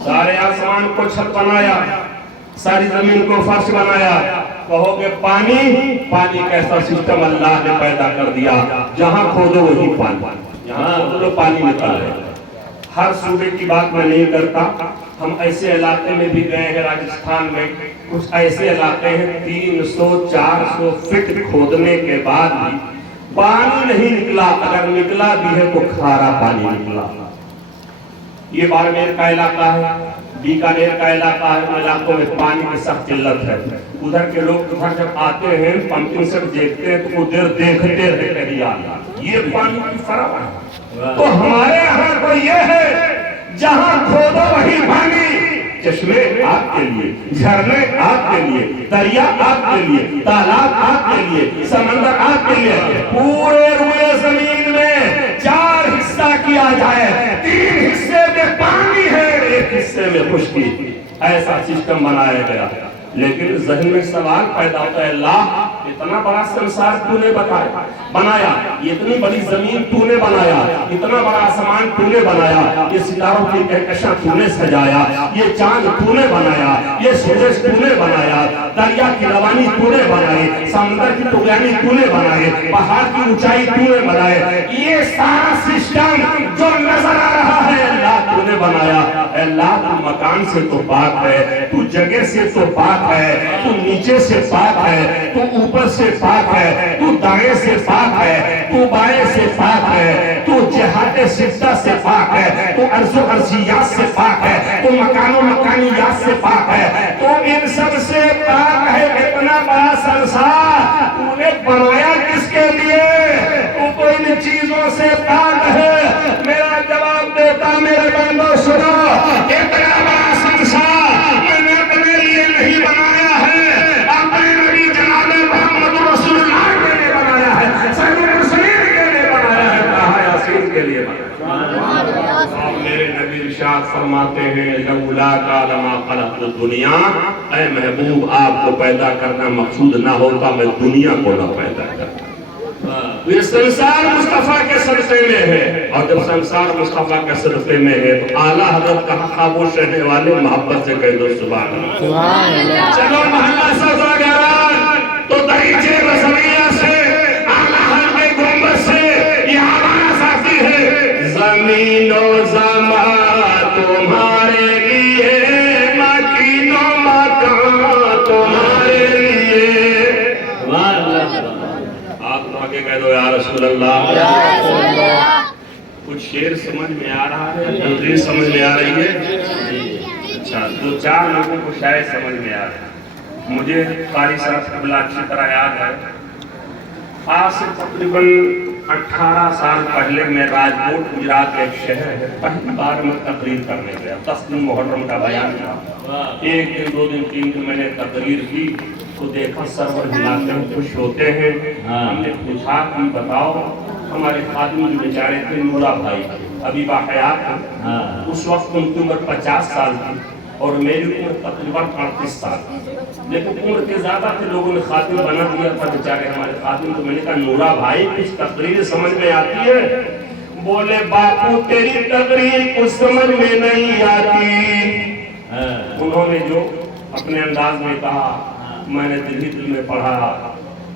سارے آسمان کو چھت بنایا، ساری زمین کو فرش بنایا۔ کہو کہ پانی کیسا سسٹم اللہ نے پیدا کر دیا، جہاں کھودو وہی پانی، جہاں کھودو پانی نکل رہے۔ ہر صوبے کی بات میں نہیں کرتا، ہم ایسے علاقے میں بھی گئے ہیں، راجستھان میں کچھ ایسے علاقے ہیں 300-400 فٹ کھودنے کے بعد بھی پانی نہیں نکلا، اگر نکلا بھی ہے تو کھارا پانی نکلا۔ یہ بارمیر کا علاقہ ہے، بیکانیر کا علاقہ ہے، ان علاقوں میں پانی کی سخت قلت ہے۔ ادھر کے لوگ ادھر جب آتے ہیں پمپنگ سے دیکھتے ہیں تو ادھر دیکھتے رہے کہیں آیا یہ پانی کی فرق ہے۔ تو ہمارے یہاں تو یہ ہے جہاں کھودو وہی پانی، چشمے آپ کے لیے، جھرنے آپ کے لیے، دریا آپ کے لیے، تالاب آپ کے لیے، سمندر آپ کے لیے۔ پورے روئے زمین میں 4 حصہ کیا جائے، 3 حصے میں پانی ہے، 1 حصے میں خشکی، ایسا سسٹم بنایا گیا۔ لیکن ذہن میں سوال پیدا ہوتا ہے، اللہ اتنا بڑا سنسار تو نے بنایا، اتنی بڑی زمین تو نے بنایا، اتنا بڑا آسمان تو نے بنایا، یہ ستاروں کی کہکشاں تو نے سجایا، یہ چاند تو نے بنایا، یہ سورج تو نے بنایا، دریا کی روانی تو نے بنائی، سمندر کی طغیانی تو نے بنائے، پہاڑ کی اونچائی تو نے بنائے، یہ سارا سسٹم جو نظر آ رہا ہے اللہ تو نے بنایا۔ اللہ تو مکان سے تو پاک ہے، تو جگہ سے تو پاک ہے، تو نیچے سے پاک ہے، تو اوپر سے پاک ہے، تو دائیں سے پاک ہے، تو بائیں سے پاک ہے، تو جہات ستہ سے پاک ہے، تو ارض و ارضیات سے پاک ہے، تو مکان و مکانیات سے پاک ہے، تو ان سب سے پاک ہے۔ اتنا بڑا سنسار تو نے بنایا کس کے لیے؟ تو ان چیزوں سے پاک ہے۔ میرا جواب دیتا میرے بندو سنو، اتنا بڑا سنسار میں نے اپنے لیے نہیں بنایا ہے، اپنے نبی جناب محمد رسول اللہ کے لیے بنایا ہے، سید المرسلین کے لیے بنایا ہے، کہا یاسین کے لیے بنایا ہے۔ میرے نبی ارشاد فرماتے ہیں لولا لما خلقت الدنیا، اے محبوب آپ کو پیدا کرنا مقصود نہ ہوتا میں دنیا کو نہ پیدا کرتا۔ یہ سنسار مصطفیٰ کے صدقے میں ہے، اور جب سنسار مصطفیٰ کے صدقے میں ہے تو اعلیٰ حضرت کا خاموش رہنے والے محبت سے کہہ دو سبحان اللہ۔ چلو محلہ سزاگران تو دریچے رسویہ سے اعلیٰ حضرت گنبد سے یہ آواز آتی ہے، زمین و زمان تمہارے لیے، مکین و مکان تمہارے لیے۔ آگے کہہ دو یا رسول اللہ۔ کچھ شعر سمجھ میں آ رہا ہے، تقریر سمجھ میں آ رہی ہے؟ اچھا، 2-4 لوگوں کو شاید سمجھ میں آ رہا ہے۔ مجھے قاری صاحب قبلہ اچھی طرح یاد ہے، آج سے تقریباً 18 سال پہلے میں راجکوٹ گجرات ایک شہر ہے، پہلی بار میں تقریر کرنے گیا، 10 دن محرم کا بیان تھا۔ 1 دن 2 دن 3 دن میں نے تقریر کی تو دیکھا سرور ہلاتے ہیں، خوش ہوتے ہیں۔ ہم نے پوچھا کہ بتاؤ، ہمارے خادم جو بیچارے تھے نورا بھائی ابھی باحیات ہیں، اس وقت ان کی عمر 50 سال تھی اور میری عمر تقریباً 38 سال تھی، لیکن عمر کے زیادہ تھے، لوگوں نے خادم بنا دیا تھا بیچارے ہمارے خادم۔ تو میں نے کہا نورا بھائی کچھ تقریر سمجھ میں آتی ہے؟ بولے باپو تیری تقریر کچھ سمجھ میں نہیں آتی۔ انہوں نے جو اپنے انداز میں کہا میں نے دل ہی دل میں پڑھا،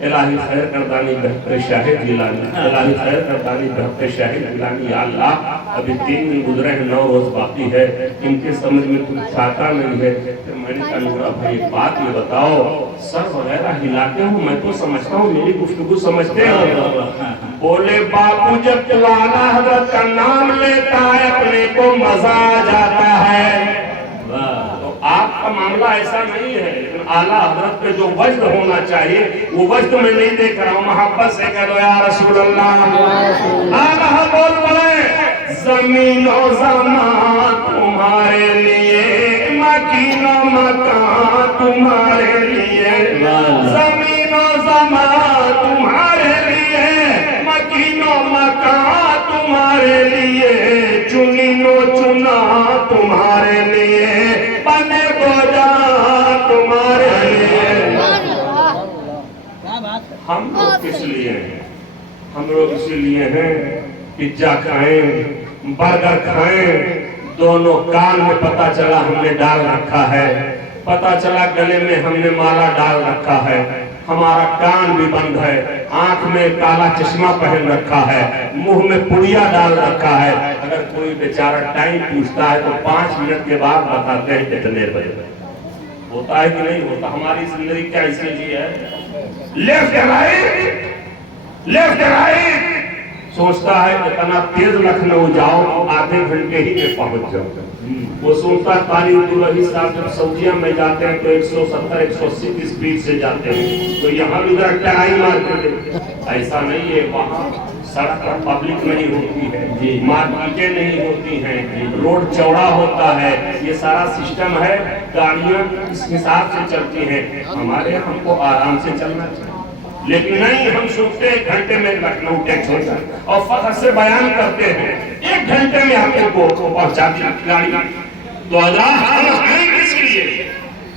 الہی خیر کردانی بہتر شاہد جیلانی، الہی خیر کردانی بہتر شاہد جیلانی، یا اللہ ابھی 3 دن گزرے ہیں، 9 روز باقی ہے، ان کے سمجھ میں کچھ آتا نہیں ہے۔ پھر میں نے کہا نورا بھائی ایک بات یہ بتاؤ، سر وغیرہ ہلاتے ہوں میں تو سمجھتا ہوں میری گفتگو سمجھتے ہو؟ بولے باپو جب تو اعلیٰ حضرت کا نام لیتا ہے اپنے کو مزہ آ جاتا ہے۔ آپ کا معاملہ ایسا نہیں ہے، لیکن اعلیٰ حضرت پہ جو وجد ہونا چاہیے وہ وجد میں نہیں دیکھ رہا ہوں۔ محبت سے کہہ دو یا رسول اللہ۔ اعلیٰ بول پڑے، زمین و زمان تمہارے لیے، مکین و مکان تمہارے لیے، زمین و زمان تمہارے لیے، مکین و مکان تمہارے لیے، چنین و چنا تمہارے لیے، بنے ہم لوگ کس لیے ہیں؟ ہم لوگ اسی لیے ہیں پیزا کھائیں، برگر کھائیں، دونوں کان میں پتہ چلا ہم نے ڈال رکھا ہے، پتہ چلا گلے میں ہم نے مالا ڈال رکھا ہے، ہمارا کان بھی بند ہے، آنکھ میں کالا چشمہ پہن رکھا ہے، منہ میں پڑیا ڈال رکھا ہے۔ اگر کوئی بیچارہ ٹائم پوچھتا ہے تو 5 منٹ کے بعد بتاتے ہیں کتنے بجے۔ ہوتا ہے کہ نہیں ہوتا؟ ہماری زندگی کیا اسی لیے ہے؟ لیفٹ رائٹ، لیفٹ رائٹ، سوچتا ہے اتنا تیز لکھنؤ جاؤ آدھے گھنٹے ہی میں پہنچ جاؤ۔ وہ سوچتا ہے قاری عبدالوحید صاحب جب سعودیہ میں جاتے ہیں تو 170 180 کی سپیڈ سے جاتے ہیں، تو یہاں بھی ذرا ٹرائی مار کے دے۔ ایسا نہیں ہے، وہاں سڑک پر پبلک نہیں ہوتی ہے، مارکیٹیں نہیں ہوتی ہیں، روڈ چوڑا ہوتا ہے، یہ سارا سسٹم ہے، گاڑیاں اس حساب سے چلتی ہیں۔ ہمارے ہم کو آرام سے چلنا چاہیے، لیکن نہیں، ہم سوچتے 1 گھنٹے میں لکھنؤ ٹیکس ہو جائے اور فخر سے بیان کرتے ہیں 1 گھنٹے میں ہم کو پہنچا دی گاڑی۔ تو حضرات ہم ہیں کس لیے؟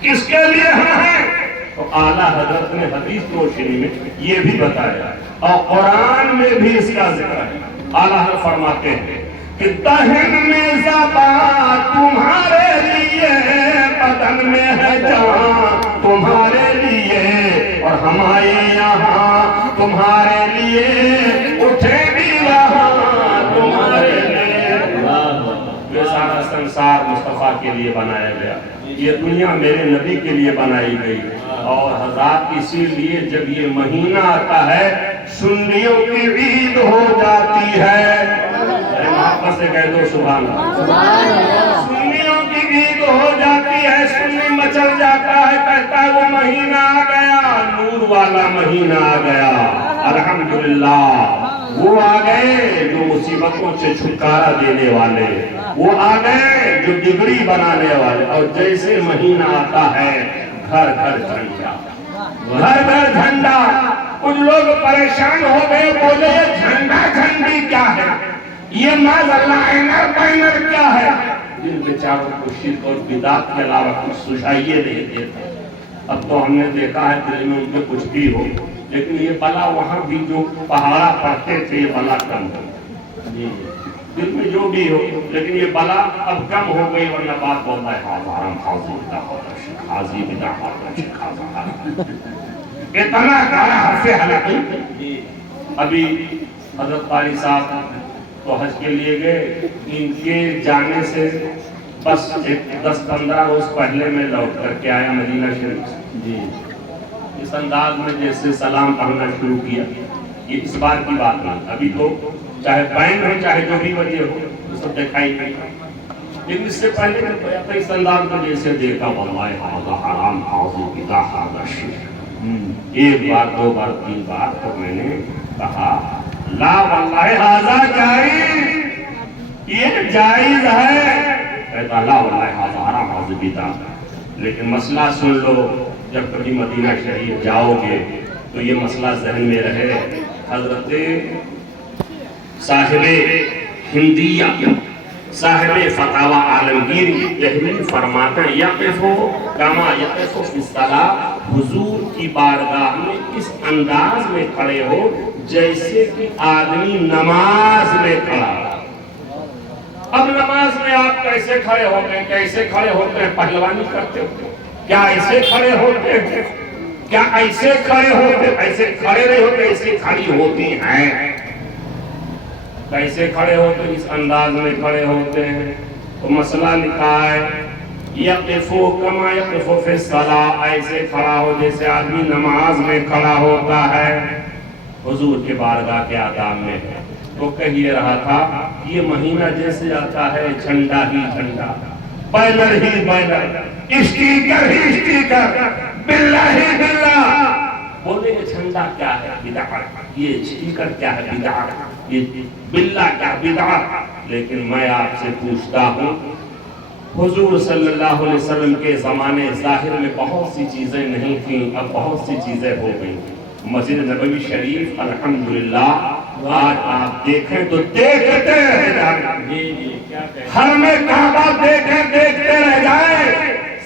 کس کے لیے ہم ہیں؟ تو اعلیٰ حضرت نے حدیث کی روشنی میں یہ بھی بتایا اور قرآن میں بھی اس کا ذکر ہے۔ اعلیٰ حضرت فرماتے ہیں کہ دہن میں زبان تمہارے لیے، بدن میں ہے جان تمہارے لیے، اور ہمارے یہاں تمہارے لیے، اٹھے بھی وہاں تمہارے لیے۔ یہ سارا سنسار مصطفیٰ کے لیے بنایا گیا، یہ دنیا میرے نبی کے لیے بنائی گئی، اور حضرات اسی لیے جب یہ مہینہ آتا ہے سنیوں کی عید ہو جاتی ہے۔ محبت سے کہہ دو سبحان اللہ۔ سنیوں کی عید ہو جاتی ہے، سنی مچل جاتا ہے، کہتا ہے وہ مہینہ آ گیا، نور والا مہینہ آ گیا، الحمدللہ وہ آ گئے جو مصیبتوں سے چھٹکارا دینے والے، وہ آ گئے جو ڈگری بنانے والے۔ اور جیسے مہینہ آتا ہے گھر گھر جھنڈا، گھر گھر جھنڈا۔ کچھ لوگ پریشان ہو گئے، بولے یہ جھنڈا جھنڈی کیا ہے، یہ ماذا بینر کیا ہے؟ جن بیچاروں کو شرک اور بدعت کے علاوہ کچھ سجائیے نہیں دیتے۔ اب تو ہم نے دیکھا ہے دل میں ان کے کچھ بھی ہو، لیکن یہ بلا وہاں بھی جو پہاڑا پڑھتے تھے یہ بلا کم ہو، دل میں جو بھی ہو، لیکن یہ بلا اب کم ہو گئی، ورنہ بات بولتا ہے حاضرم حاضر بدا ہوتا شیخ حاضی بدا ہوتا شیخ حاضر، اتنا کارا حرف حلقی۔ ابھی حضرت قاری صاحب تو حج کے لیے گئے، ان کے جانے سے بس 10-15 روز پہلے میں لوٹ کر کے آیا مدینہ شریف سے۔ اس انداز میں جیسے سلام پڑھنا شروع کیا، یہ اس بار کی بات نہیں، ابھی تو چاہے بین ہو چاہے جو بھی وجہ ہو یہ سب دکھائی گئی، لیکن اس سے پہلے تو اس انداز میں جیسے دیکھا واللہ حاضر حرام حاضر بدا حاضر شیخ، 1 بار 2 بار 3 بار تو میں نے کہا لا واللہ حاضر جائز، یہ جائز ہے، کہتا لا واللہ حاضر حرام حاضر بدا۔ لیکن مسئلہ سن لو، جب کبھی مدینہ شریف جاؤ گے تو یہ مسئلہ ذہن میں رہے۔ حضرت صاحب ہندیہ، صاحب فتاوی عالمگیر تحریر فرماتے ہیں یقفو کما یقفو فی الصلاۃ، حضور کی بارگاہ میں اس انداز میں کھڑے ہو جیسے کہ آدمی نماز میں کھڑا۔ اب نماز میں آپ کیسے کھڑے ہوتے ہیں؟ کیسے کھڑے ہوتے ہیں؟ پہلوانی کرتے ہوتے ہیں؟ کیا ایسے کھڑے ہوتے ہیں؟ کیا ایسے کھڑے ہوتے ہیں؟ ایسے کھڑے نہیں ہوتے، ایسے کھڑی ہوتی ہیں۔ کیسے کھڑے ہوتے ہیں؟ اس انداز میں کھڑے ہوتے ہیں۔ تو مسئلہ لکھا ہے یقفو کما یقفو فی الصلاۃ، ایسے کھڑا ہو جیسے آدمی نماز میں کھڑا ہوتا ہے حضور کے بارگاہ کے آداب میں۔ تو کہہ یہ رہا تھا یہ مہینہ جیسے آتا ہے جھنڈا ہی جھنڈا، بینر ہی بینر، اسٹیکر ہی اسٹیکر، بلہ ہی بلہ۔ بولے یہ جھنڈا کیا ہے؟ بدعت۔ یہ اسٹیکر کیا ہے؟ بدعت۔ یہ بلہ کیا؟ بدعت۔ لیکن میں آپ سے پوچھتا ہوں، حضور صلی اللہ علیہ وسلم کے زمانے ظاہر میں بہت سی چیزیں نہیں تھیں، اب بہت سی چیزیں ہو گئی۔ مسجد نبوی شریف الحمدللہ آج آپ دیکھیں تو دیکھتے رہ جائیں، حرم کعبہ دیکھیں دیکھتے رہ جائیں،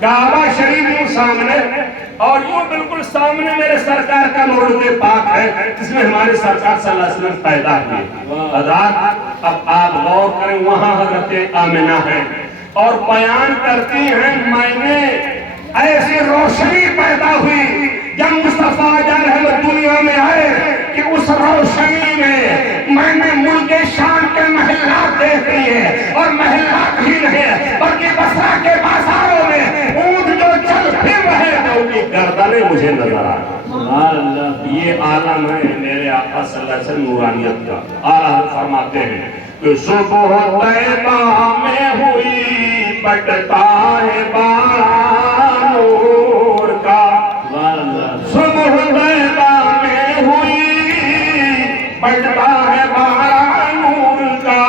کعبہ شریف یوں سامنے اور یوں بالکل سامنے میرے سرکار کا مولد پاک ہے جس میں ہمارے سرکار صلی اللہ علیہ وسلم پیدا ہوئے. حضرات اب آپ غور کریں وہاں حضرت آمنہ ہیں اور بیان کرتی ہیں میں نے ایسی روشنی پیدا ہوئی جب مصطفیٰ جان رحمت دنیا میں آئے کہ اس روشنی میں نے ملک شام کے محلات دیکھ لیے اور محلات ہی نہیں بلکہ بصرہ کے بازاروں میں اونٹ جو چل پھر رہے تھے ان کی گردنیں مجھے نظر آ رہی. یہ عالم ہے میرے آقا صلی اللہ علیہ وسلم نورانیت کا. آلہ فرماتے ہیں کہ صبح طیبہ میں ہوئی بٹتا ہے بارہ نور کا. صبح طیبہ میں ہوئی بٹتا ہے بارہ نور کا.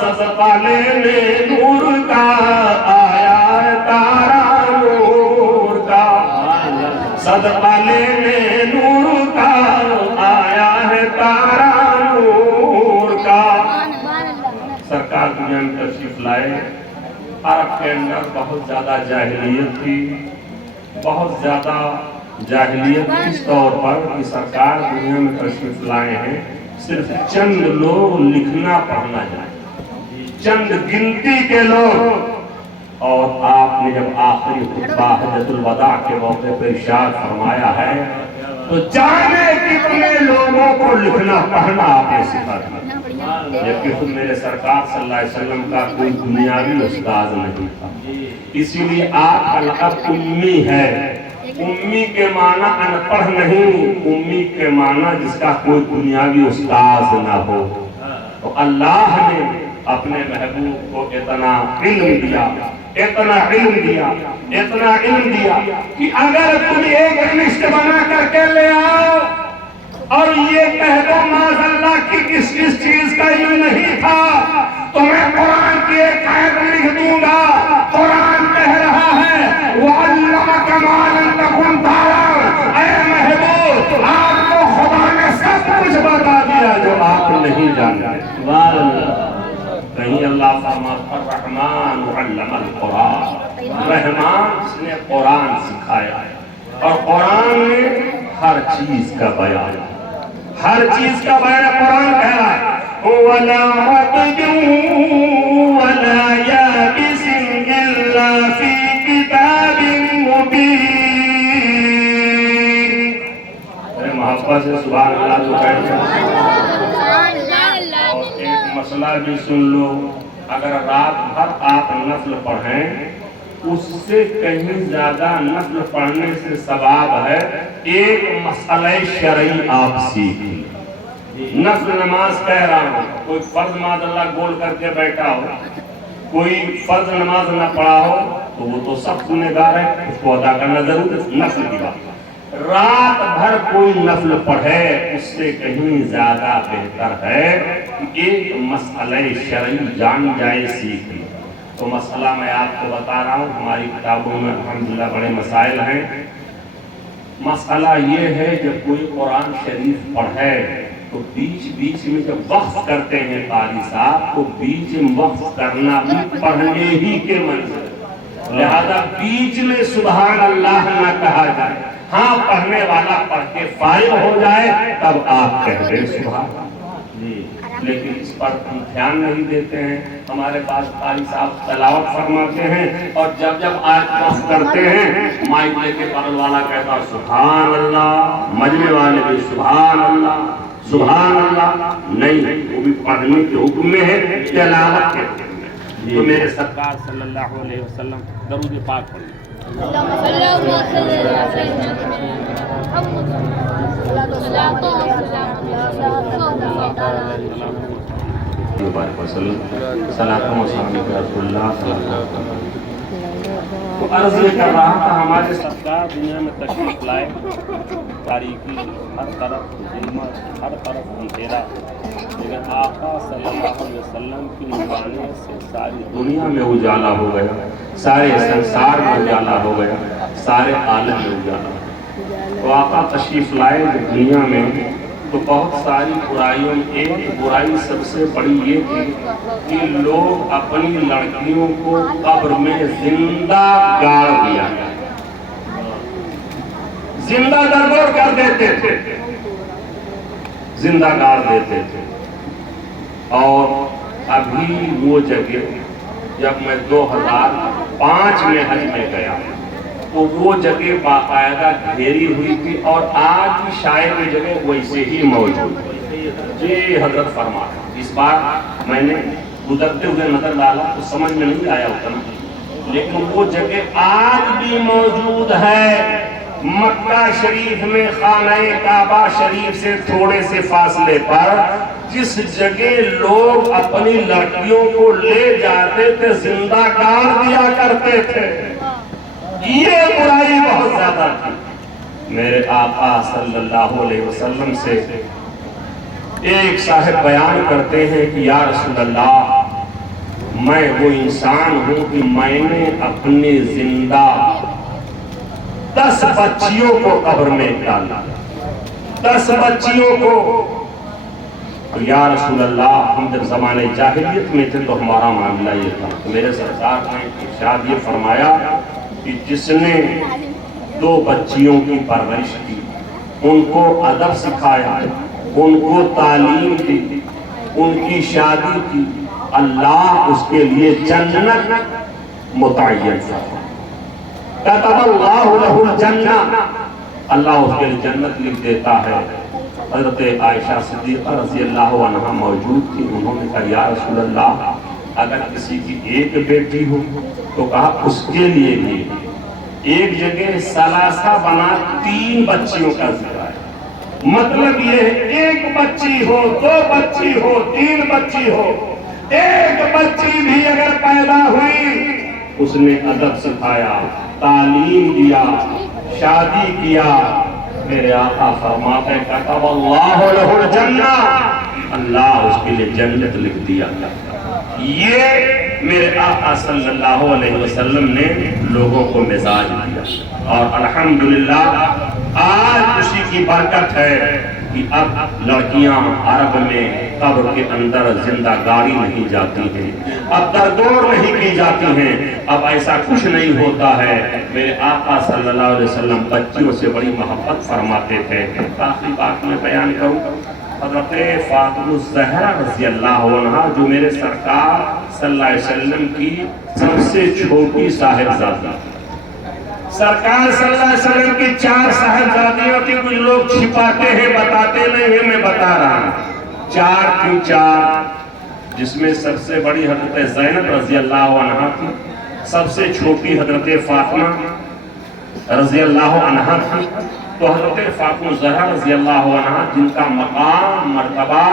صدقہ لینے نور کا آیا ہے تارا نور کا. صدقہ لینے نور کا آیا ہے تارا نور کا. سرکار دنیا میں تشریف لائے. عرب کے اندر بہت زیادہ جاہلیت تھی, بہت زیادہ جاہلیت اس طور پر کہ سرکار دنیا میں تشریف لائے ہیں صرف چند لوگ لکھنا پڑھنا جائیں, چند گنتی کے لوگ. اور آپ نے جب آخری خطبہ حجۃ الوداع کے موقع پر ارشاد فرمایا ہے تو جانے کتنے لوگوں کو لکھنا پڑھنا آپ نے سکھا دیا. جبکہ خود میرے سرکار صلی اللہ علیہ وسلم کا کوئی دنیاوی استاد نہیں تھا, اسی لیے آپ کا لقب امی ہے. امی کے معنی ان پڑھ نہیں, امی کے معنی جس کا کوئی دنیاوی استاد نہ ہو. تو اللہ نے اپنے محبوب کو اتنا علم دیا, اتنا علم دیا, اتنا علم دیا کہ اگر تم ایک لسٹ بنا کر کے لے آؤ اور یہ کہہ دو معاذ اللہ کی کس چیز کا یہ نہیں تھا تو میں قرآن کی ایک آیت لکھ دوں گا. قرآن کہہ رہا ہے وَعَلَّمَكَ مَا لَمْ تَكُنْ تَعْلَمْ. اے محبوب آپ کو خدا نے سب کچھ بتا دیا جو آپ نہیں جانتے. کہیں اللہ فرماتا الرحمن علم القرآن, رحمان جس نے قرآن سکھایا اور قرآن میں ہر چیز کا بیان, ہر چیز کا بیان قرآن کہہ رہا ہے. وَلَا رَطْبٍ وَلَا يَابِسٍ إِلَّا فِي كِتَابٍ مُبِينٍ. اے محبت سے سبحان اللہ تو کہتے ہیں. اور ایک مسئلہ بھی سن لو, اگر رات بھر آپ نفل پڑھیں اس سے کہیں زیادہ نفل پڑھنے سے ثواب ہے ایک مسئلہ شرعی آپ سیکھیں. نفل نماز کہہ رہا ہوں, کوئی فرض معاذ اللہ گول کر کے بیٹھا ہو, کوئی فرض نماز نہ پڑھا ہو تو وہ تو سخت گنہگار ہے, اس کو ادا کرنا ضرور ہے. نفل کی بات, رات بھر کوئی نفل پڑھے اس سے کہیں زیادہ بہتر ہے کہ ایک مسئلہ شرعی جان جائے سیکھ لے. تو مسئلہ میں آپ کو بتا رہا ہوں, ہماری کتابوں میں الحمدللہ بڑے مسائل ہیں. مسئلہ یہ ہے جب کوئی قرآن شریف پڑھے تو بیچ میں جب وقف کرتے ہیں قاری صاحب, تو بیچ میں وقف کرنا بھی پڑھنے ہی کے منظر, لہذا بیچ میں سبحان اللہ نہ کہا جائے. ہاں پڑھنے والا پڑھ کے فارغ ہو جائے تب آپ کہہ دیں سبحان اللہ, لیکن اس پر ہم دھیان نہیں دیتے ہیں. ہمارے پاس قاری صاحب تلاوت فرماتے ہیں اور جب آیت وقف کرتے ہیں مائک لے کے بغل والا کہتا سبحان اللہ, مجمع والے بھی سبحان اللہ سبحان اللہ. نہیں, وہ بھی پڑھنے کے حکم میں ہے, تلاوت کے حکم میں. تو میرے سرکار صلی اللہ علیہ وسلم درود پاک پڑھیں. تو عرض یہ کر رہا تھا ہمارے سرکار دنیا میں تشریف لائے, تاریکی ہر طرف ظلمت, ہر طرف اندھیرا, لیکن آقا صلی اللہ علیہ وسلم کی نورانیت سے ساری دنیا میں اجالا ہو گیا, سارے سنسار میں اجالا ہو گیا, سارے عالم میں اجالا. تو آقا تشریف لائے دنیا میں تو بہت ساری برائیوں میں ایک برائی سب سے بڑی یہ تھی کہ لوگ اپنی لڑکیوں کو قبر میں زندہ گاڑ دیا، زندہ درگور کر دیتے تھے، زندہ گاڑ دیتے تھے۔ اور ابھی وہ جگہ جب میں 2005 میں حج میں گیا تو وہ جگہ باقاعدہ گھیری ہوئی تھی، اور آج بھی شاید وہ جگہ ویسے ہی موجود ہے۔ جی حضرت فرمایا، اس بار میں نے گزرتے ہوئے نظر ڈالا تو سمجھ میں نہیں آیا اتنا، لیکن وہ جگہ آج بھی موجود ہے۔ مکہ شریف میں خانہ کعبہ شریف سے تھوڑے سے فاصلے پر جس جگہ لوگ اپنی لڑکیوں کو لے جاتے تھے، زندہ گاڑ دیا کرتے تھے، یہ برائی بہت زیادہ تھی۔ میرے آقا صلی اللہ علیہ وسلم سے ایک صاحب بیان کرتے ہیں کہ یا رسول اللہ، میں وہ انسان ہوں کہ میں نے اپنی زندہ 10 بچیوں کو قبر میں ڈالا، 10 بچیوں کو۔ تو یا رسول اللہ، ہم جب زمانے جاہلیت میں تھے تو ہمارا معاملہ یہ تھا۔ میرے سرکار نے ارشاد یہ فرمایا کہ جس نے 2 بچیوں کی پرورش کی، ان کو ادب سکھایا، ان کو تعلیم دی، ان کی شادی کی، اللہ اس کے لیے جنت متعین فرمایا۔ کتب اللہ لہ الجنہ، اللہ اس کے لیے جنت لکھ دیتا ہے۔ حضرت عائشہ صدیقہ رضی اللہ عنہا موجود تھی، انہوں نے کہا یا رسول اللہ، اگر کسی کی ایک بیٹی ہو تو کہا اس کے لیے بھی ایک جگہ ثلاثہ بنا 3 بچیوں کا ذکر ہے۔ مطلب یہ ہے ایک بچی ہو، 2 بچی ہو، 3 بچی ہو، ایک بچی بھی اگر پیدا ہوئی، اس نے ادب سکھایا، تعلیم دیا، شادی کیا، میرے آقا فرماتے ہیں کتب اللہ لہ الجنہ، اللہ اس کے لیے جنت لکھ دیا۔ یہ میرے آقا صلی اللہ علیہ وسلم نے لوگوں کو مزاج دیا، اور الحمدللہ آج اسی کی برکت ہے کہ اب لڑکیاں عرب میں قبر کے اندر زندہ گاڑی نہیں جاتی ہیں، اب دردور نہیں کی جاتی ہیں، اب ایسا کچھ نہیں ہوتا ہے۔ میرے آقا صلی اللہ علیہ وسلم بچیوں سے بڑی محبت فرماتے تھے۔ آخری بات میں بیان کروں، حضرت فاطمہ الزہرا رضی اللہ عنہا جو میرے سرکار صلی اللہ علیہ وسلم کی سب سے چھوٹی صاحبزادی، سرکار صلی اللہ علیہ وسلم کی 4 صاحبزادیوں کی کچھ لوگ چھپاتے ہیں، بتاتے نہیں ہیں، میں بتا رہا ہوں 4 کیوں 4، جس میں سب سے بڑی حضرت زینب رضی اللہ عنہا تھی، سب سے چھوٹی حضرت فاطمہ رضی اللہ عنہا تھی۔ تو حضرت فاطمہ الزہرا رضی اللہ عنہا جن کا مقام مرتبہ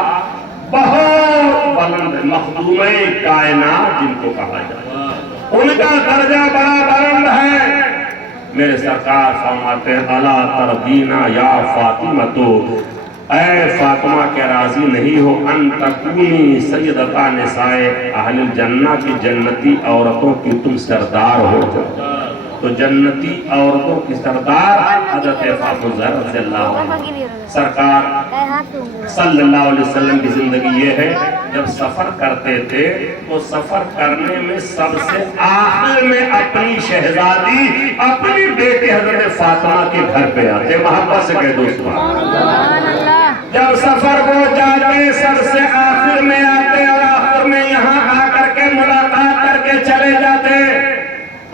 بہت بلند، مخدومہ کائنات جن کو کہا جائے، ان کا درجہ بڑا بلند ہے۔ میرے سرکار فرماتے ہیں الا ترضینا یا فاطمہ، تو اے فاطمہ کے راضی نہیں ہو ان تکونی سیدتا نساء اہل الجنہ کی جنتی عورتوں کی تم سردار ہو جاؤ۔ تو جنتی عورتوں کی سردار حضرت فاطمہ الزہرا رضی اللہ عنہ۔ سرکار صلی اللہ علیہ وسلم کی زندگی یہ ہے، جب سفر کرتے تھے تو سفر کرنے میں سب سے آخر میں اپنی شہزادی، اپنی بیٹی حضرت فاطمہ کے گھر پہ آتے، محبت سے کہہ دو سبحان اللہ۔ جب سفر کو جاتے سب سے آخر میں آتے، اور آخر میں یہاں آ کر کے ملاقات کر کے چلے جاتے،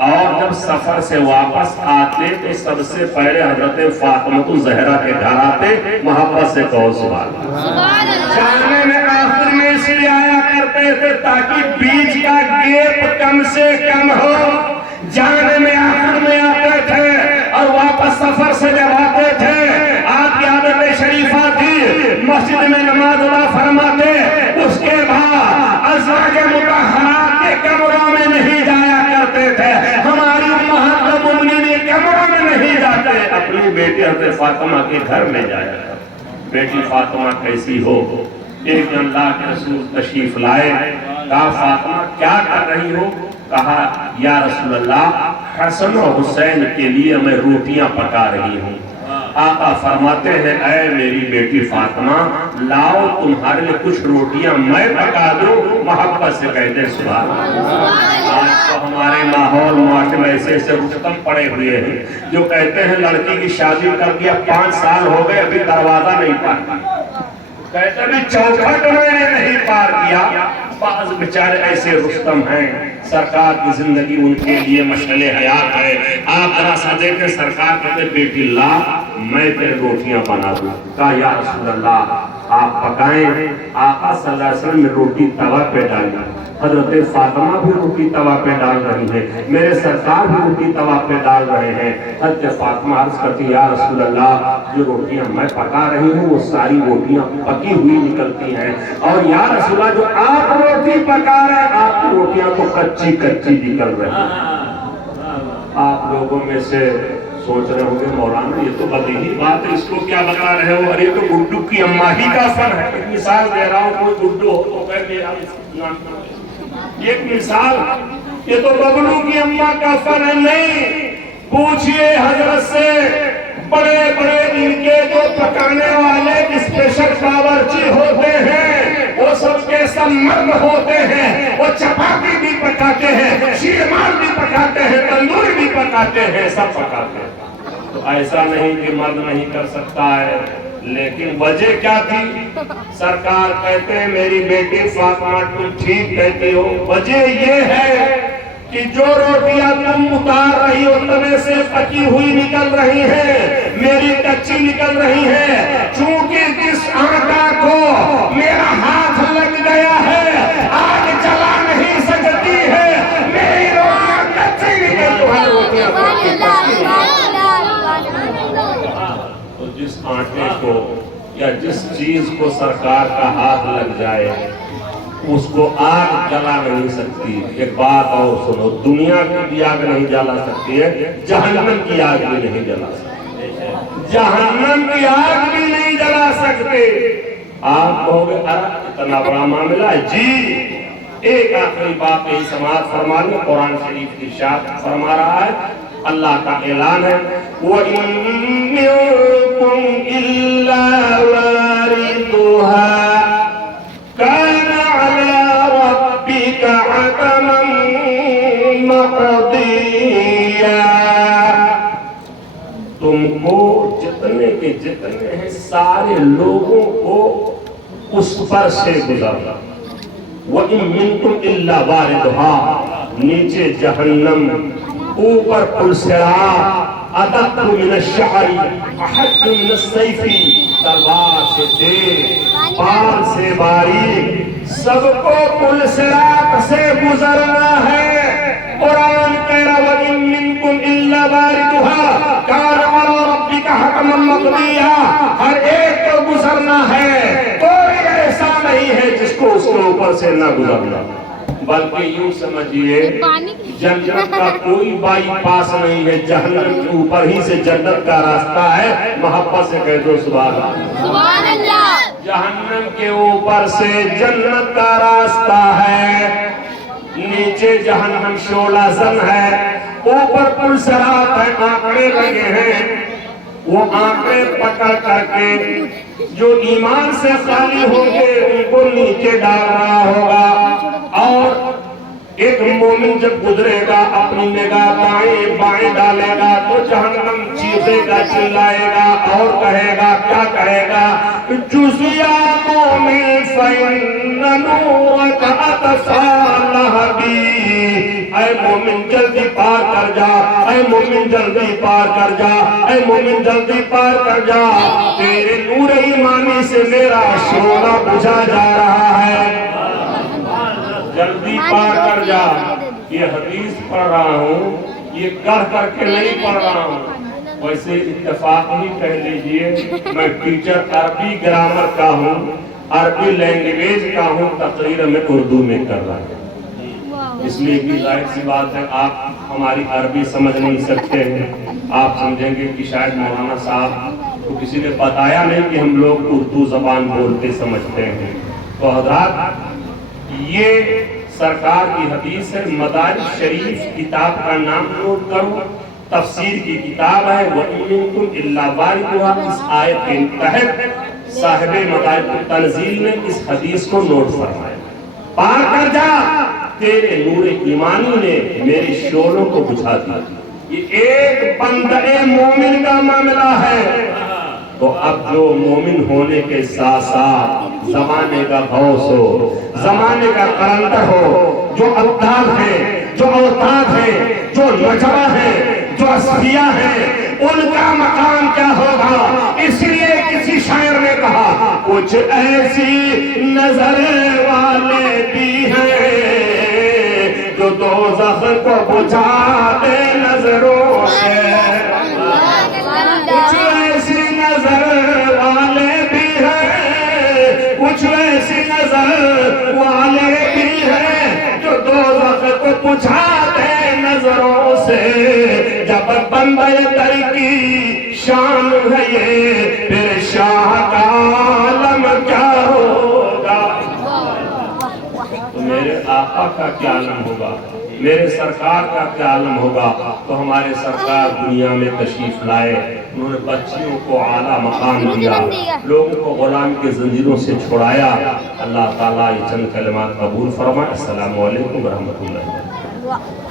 اور جب سفر سے واپس آتے تو سب سے پہلے حضرت فاطمہ الزہرا کے گھر آتے، محبت سے کہو سبحان اللہ۔ جانے میں آخر میں اس لیے آیا کرتے تھے تاکہ بیچ کا گیپ کم سے کم ہو، جانے میں آخر میں آتے تھے، اور واپس سفر سے جب آتے تھے آپ کی عادت شریفہ تھی مسجد میں نماز ادا فرماتے، اس کے بعد ازواج مطہرات کے کمروں میں نہیں جایا کرتے تھے، ہماری امہات المؤمنین کمروں میں نہیں جاتے، اپنی بیٹی حضرت فاطمہ کے گھر میں جایا کرتے۔ بیٹی فاطمہ کیسی ہو؟ ایک دن اللہ کے رسول تشریف لائے، کہا فاطمہ کیا کر رہی ہو؟ کہا یا رسول اللہ حسن و حسین کے لیے میں روٹیاں پکا رہی ہوں۔ آقا فرماتے ہیں اے میری بیٹی فاطمہ لاؤ تمہارے لیے کچھ روٹیاں میں پکا دوں، محبت سے کہتے ہیں سبحان اللہ۔ آج تو ہمارے ماحول معاشرے میں ایسے ایسے رستم پڑے ہوئے ہیں جو کہتے ہیں لڑکی کی شادی کر دیا 5 سال ہو گئے ابھی دروازہ نہیں پار، کہتے ہیں چوکھٹ میں نے نہیں پار کیا۔ بعض بیچارے ایسے رستم ہیں، سرکار کی زندگی ان کے لیے مشعل حیات ہے۔ آپ ذرا سا دیکھیں سرکار کہتے بیٹی لا میں تیرے روٹیاں بنا دوں، کہا یا رسول اللہ آپ پکائیں۔ آقا صلی اللہ علیہ وسلم نے روٹی توا پہ ڈالی، حضرت فاطمہ بھی روٹی توا پہ ڈال رہی ہے، میرے سرکار بھی روٹی توا پہ ڈال رہے ہیں۔ حضرت فاطمہ عرض کرتی یا رسول اللہ جو روٹیاں میں پکا رہی ہوں وہ ساری روٹیاں پکی ہوئی نکلتی ہیں، اور یا رسول اللہ جو آپ روٹی پکا رہے ہیں آپ کی روٹیاں تو کچی کچی نکل رہی ہیں۔ آپ لوگوں میں سے سوچ رہے ہوں گے مولانا یہ تو بدیہی بات ہے، اس کو کیا بتا رہے ہو، اور یہ تو گڈو کی اماں ہی کا فن ہے۔ ایک مثال دے رہا ہوں، کوئی گڈو ہو تو کہہ میرا نام، ایک مثال، یہ تو ببلو کی اماں کا فن ہے نہیں۔ پوچھئے حضرت سے بڑے بڑے ان کے جو پکانے والے اسپیشل باورچی ہوتے ہیں وہ سب کے سب مرد ہوتے ہیں، وہ چپاتی بھی پکاتے ہیں، شیرمال بھی پکاتے ہیں، تندور بھی پکاتے ہیں، سب پکاتے ہیں۔ تو ایسا نہیں کہ مرد نہیں کر سکتا ہے، لیکن وجہ کیا تھی؟ سرکار کہتے ہیں میری بیٹی فاطمہ تم ٹھیک کہتے ہو، وجہ یہ ہے کہ جو روٹیاں تم اتار رہی ہو توے سے پکی ہوئی نکل رہی ہیں، میری کچی نکل رہی ہیں، چونکہ جس آٹا کو میرا ہاتھ لگ گیا ہے آگ جلا نہیں سکتی ہے، میری روٹیاں کچی نکل تمہاری روٹیاں پکی پکی۔ تو جس آٹے کو یا جس چیز کو سرکار کا ہاتھ لگ جائے اس کو آگ جلا نہیں سکتی۔ ایک بات اور سنو، دنیا کی بھی آگ نہیں جلا سکتی ہے، جہنم کی آگ بھی نہیں جلا سکتی، جہنم کی آگ بھی نہیں جلا سکتے۔ آپ کہو گے اتنا بڑا معاملہ ہے؟ جی ایک آخری بات یہی سماعت فرما لیں، قرآن شریف کی ارشاد فرما رہا ہے، اللہ کا اعلان ہے وَإِن مِّنكُمْ إِلَّا وَارِدُهَا كَانَ عَلَى رَبِّكَ حَتْمًا مَّقْضِيًّا۔ تم کو جتنے کے جتنے ہیں سارے لوگوں کو اس پر سے گزرنا۔ وَإِن مِّنكُمْ إِلَّا وَارِدُهَا، نیچے جہنم، اوپر پلسرات، ادق من الشعر احد من السیف، تلوار سے تیز، پار سے باریک، سب کو پلسرات سے گزرنا ہے۔ قرآن کہہ رہا وَإِن مِّنكُمْ إِلَّا وَارِدُهَا كَانَ عَلَى رَبِّكَ حَتْمًا مَّقْضِيًّا، ہر ایک کو گزرنا ہے، کوئی ایسا نہیں ہے جس کو اس کے اوپر سے نہ گزرنا۔ بلکہ یوں سمجھئے جنت کا کوئی بائی پاس نہیں ہے، جہنم کے اوپر ہی سے جنت کا راستہ ہے۔ محبت سے کہہ دو سبحان اللہ۔ جہنم کے اوپر سے جنت کا راستہ ہے، نیچے جہنم شعلہ زن ہے، اوپر پلسرات ہے، آنکڑے لگے ہیں، وہ آنکڑے پکڑ کر کے جو ایمان سے خالی ہوں گے ان کو نیچے ڈال رہا ہوگا، اور ایک مومن جب گزرے گا اپنی نگاہ دائیں بائیں ڈالے گا تو جہنم چیخے گا، چلائے گا اور کہے گا، کیا کہے گا؟ جُزِيَ مُؤْمِنْ فَإِنَّ نُورَكَ أَطْفَىٰ لَهَبِي، اے مومن جلدی پار کر جا، اے مومن جلدی پار کر جا، اے مومن جلدی پار کر جا، تیرے نور ایمانی سے میرا شعلہ بجھا جا رہا ہے، جلدی پار کر جا۔ یہ حدیث پڑھ رہا ہوں، یہ کہہ کر کے نہیں پڑھ رہا ہوں، ویسے اتفاق ہی کہہ لیجئے میں ٹیچر عربی گرامر کا ہوں، عربی لینگویج کا ہوں، تقریر میں اردو میں کر رہا ہوں، اس لیے بھی ظاہر سی بات ہے آپ ہماری عربی سمجھ نہیں سکتے ہیں، آپ سمجھیں گے کہ شاید مولانا صاحب کو کسی نے بتایا نہیں کہ ہم لوگ اردو زبان بولتے سمجھتے ہیں۔ تو حضرات یہ سرکار کی حدیث ہے، مدارج شریف کتاب کا نام نوٹ کرو، تفسیر کی کتاب ہے وَإِن مِّنكُمْ إِلَّا وَارِدُهَا، اس آیت کے تحت صاحب مدارک التنزیل نے اس حدیث کو نوٹ فرمایا، پار کر جا تیرے نور ایمانی نے میری شعلوں کو بجھا دیا۔ یہ ایک بندہ مومن کا معاملہ ہے، تو اب جو مومن ہونے کے ساتھ ساتھ زمانے کا غوث ہو، زمانے کا قلندر ہو، جو ابدال ہے، جو اوتاد ہے، جو نجوہ ہے، جو اصفیاء ہیں، ان کا مقام کیا ہوگا؟ اس لیے کسی شاعر نے کہا کچھ ایسی نظر والے بھی ہیں جو دوزخ کو بجھاتے نظروں سے، کچھ ایسی نظر والے بھی ہیں، کچھ ایسی نظر والے بھی ہیں جو دوزخ کو بجھاتے نظروں سے۔ جب بندہ در کی شان ہے یہ، پھر شاہ کا عالم کیا ہوگا؟ تو میرے آقا کا کیا عالم ہوگا، میرے سرکار کا کیا عالم ہوگا؟ تو ہمارے سرکار دنیا میں تشریف لائے، انہوں نے بچیوں کو اعلیٰ مقام دیا، لوگوں کو غلام کے زنجیروں سے چھڑایا۔ اللہ تعالیٰ یہ چند کلمات قبول فرمائے۔ السلام علیکم ورحمۃ اللہ۔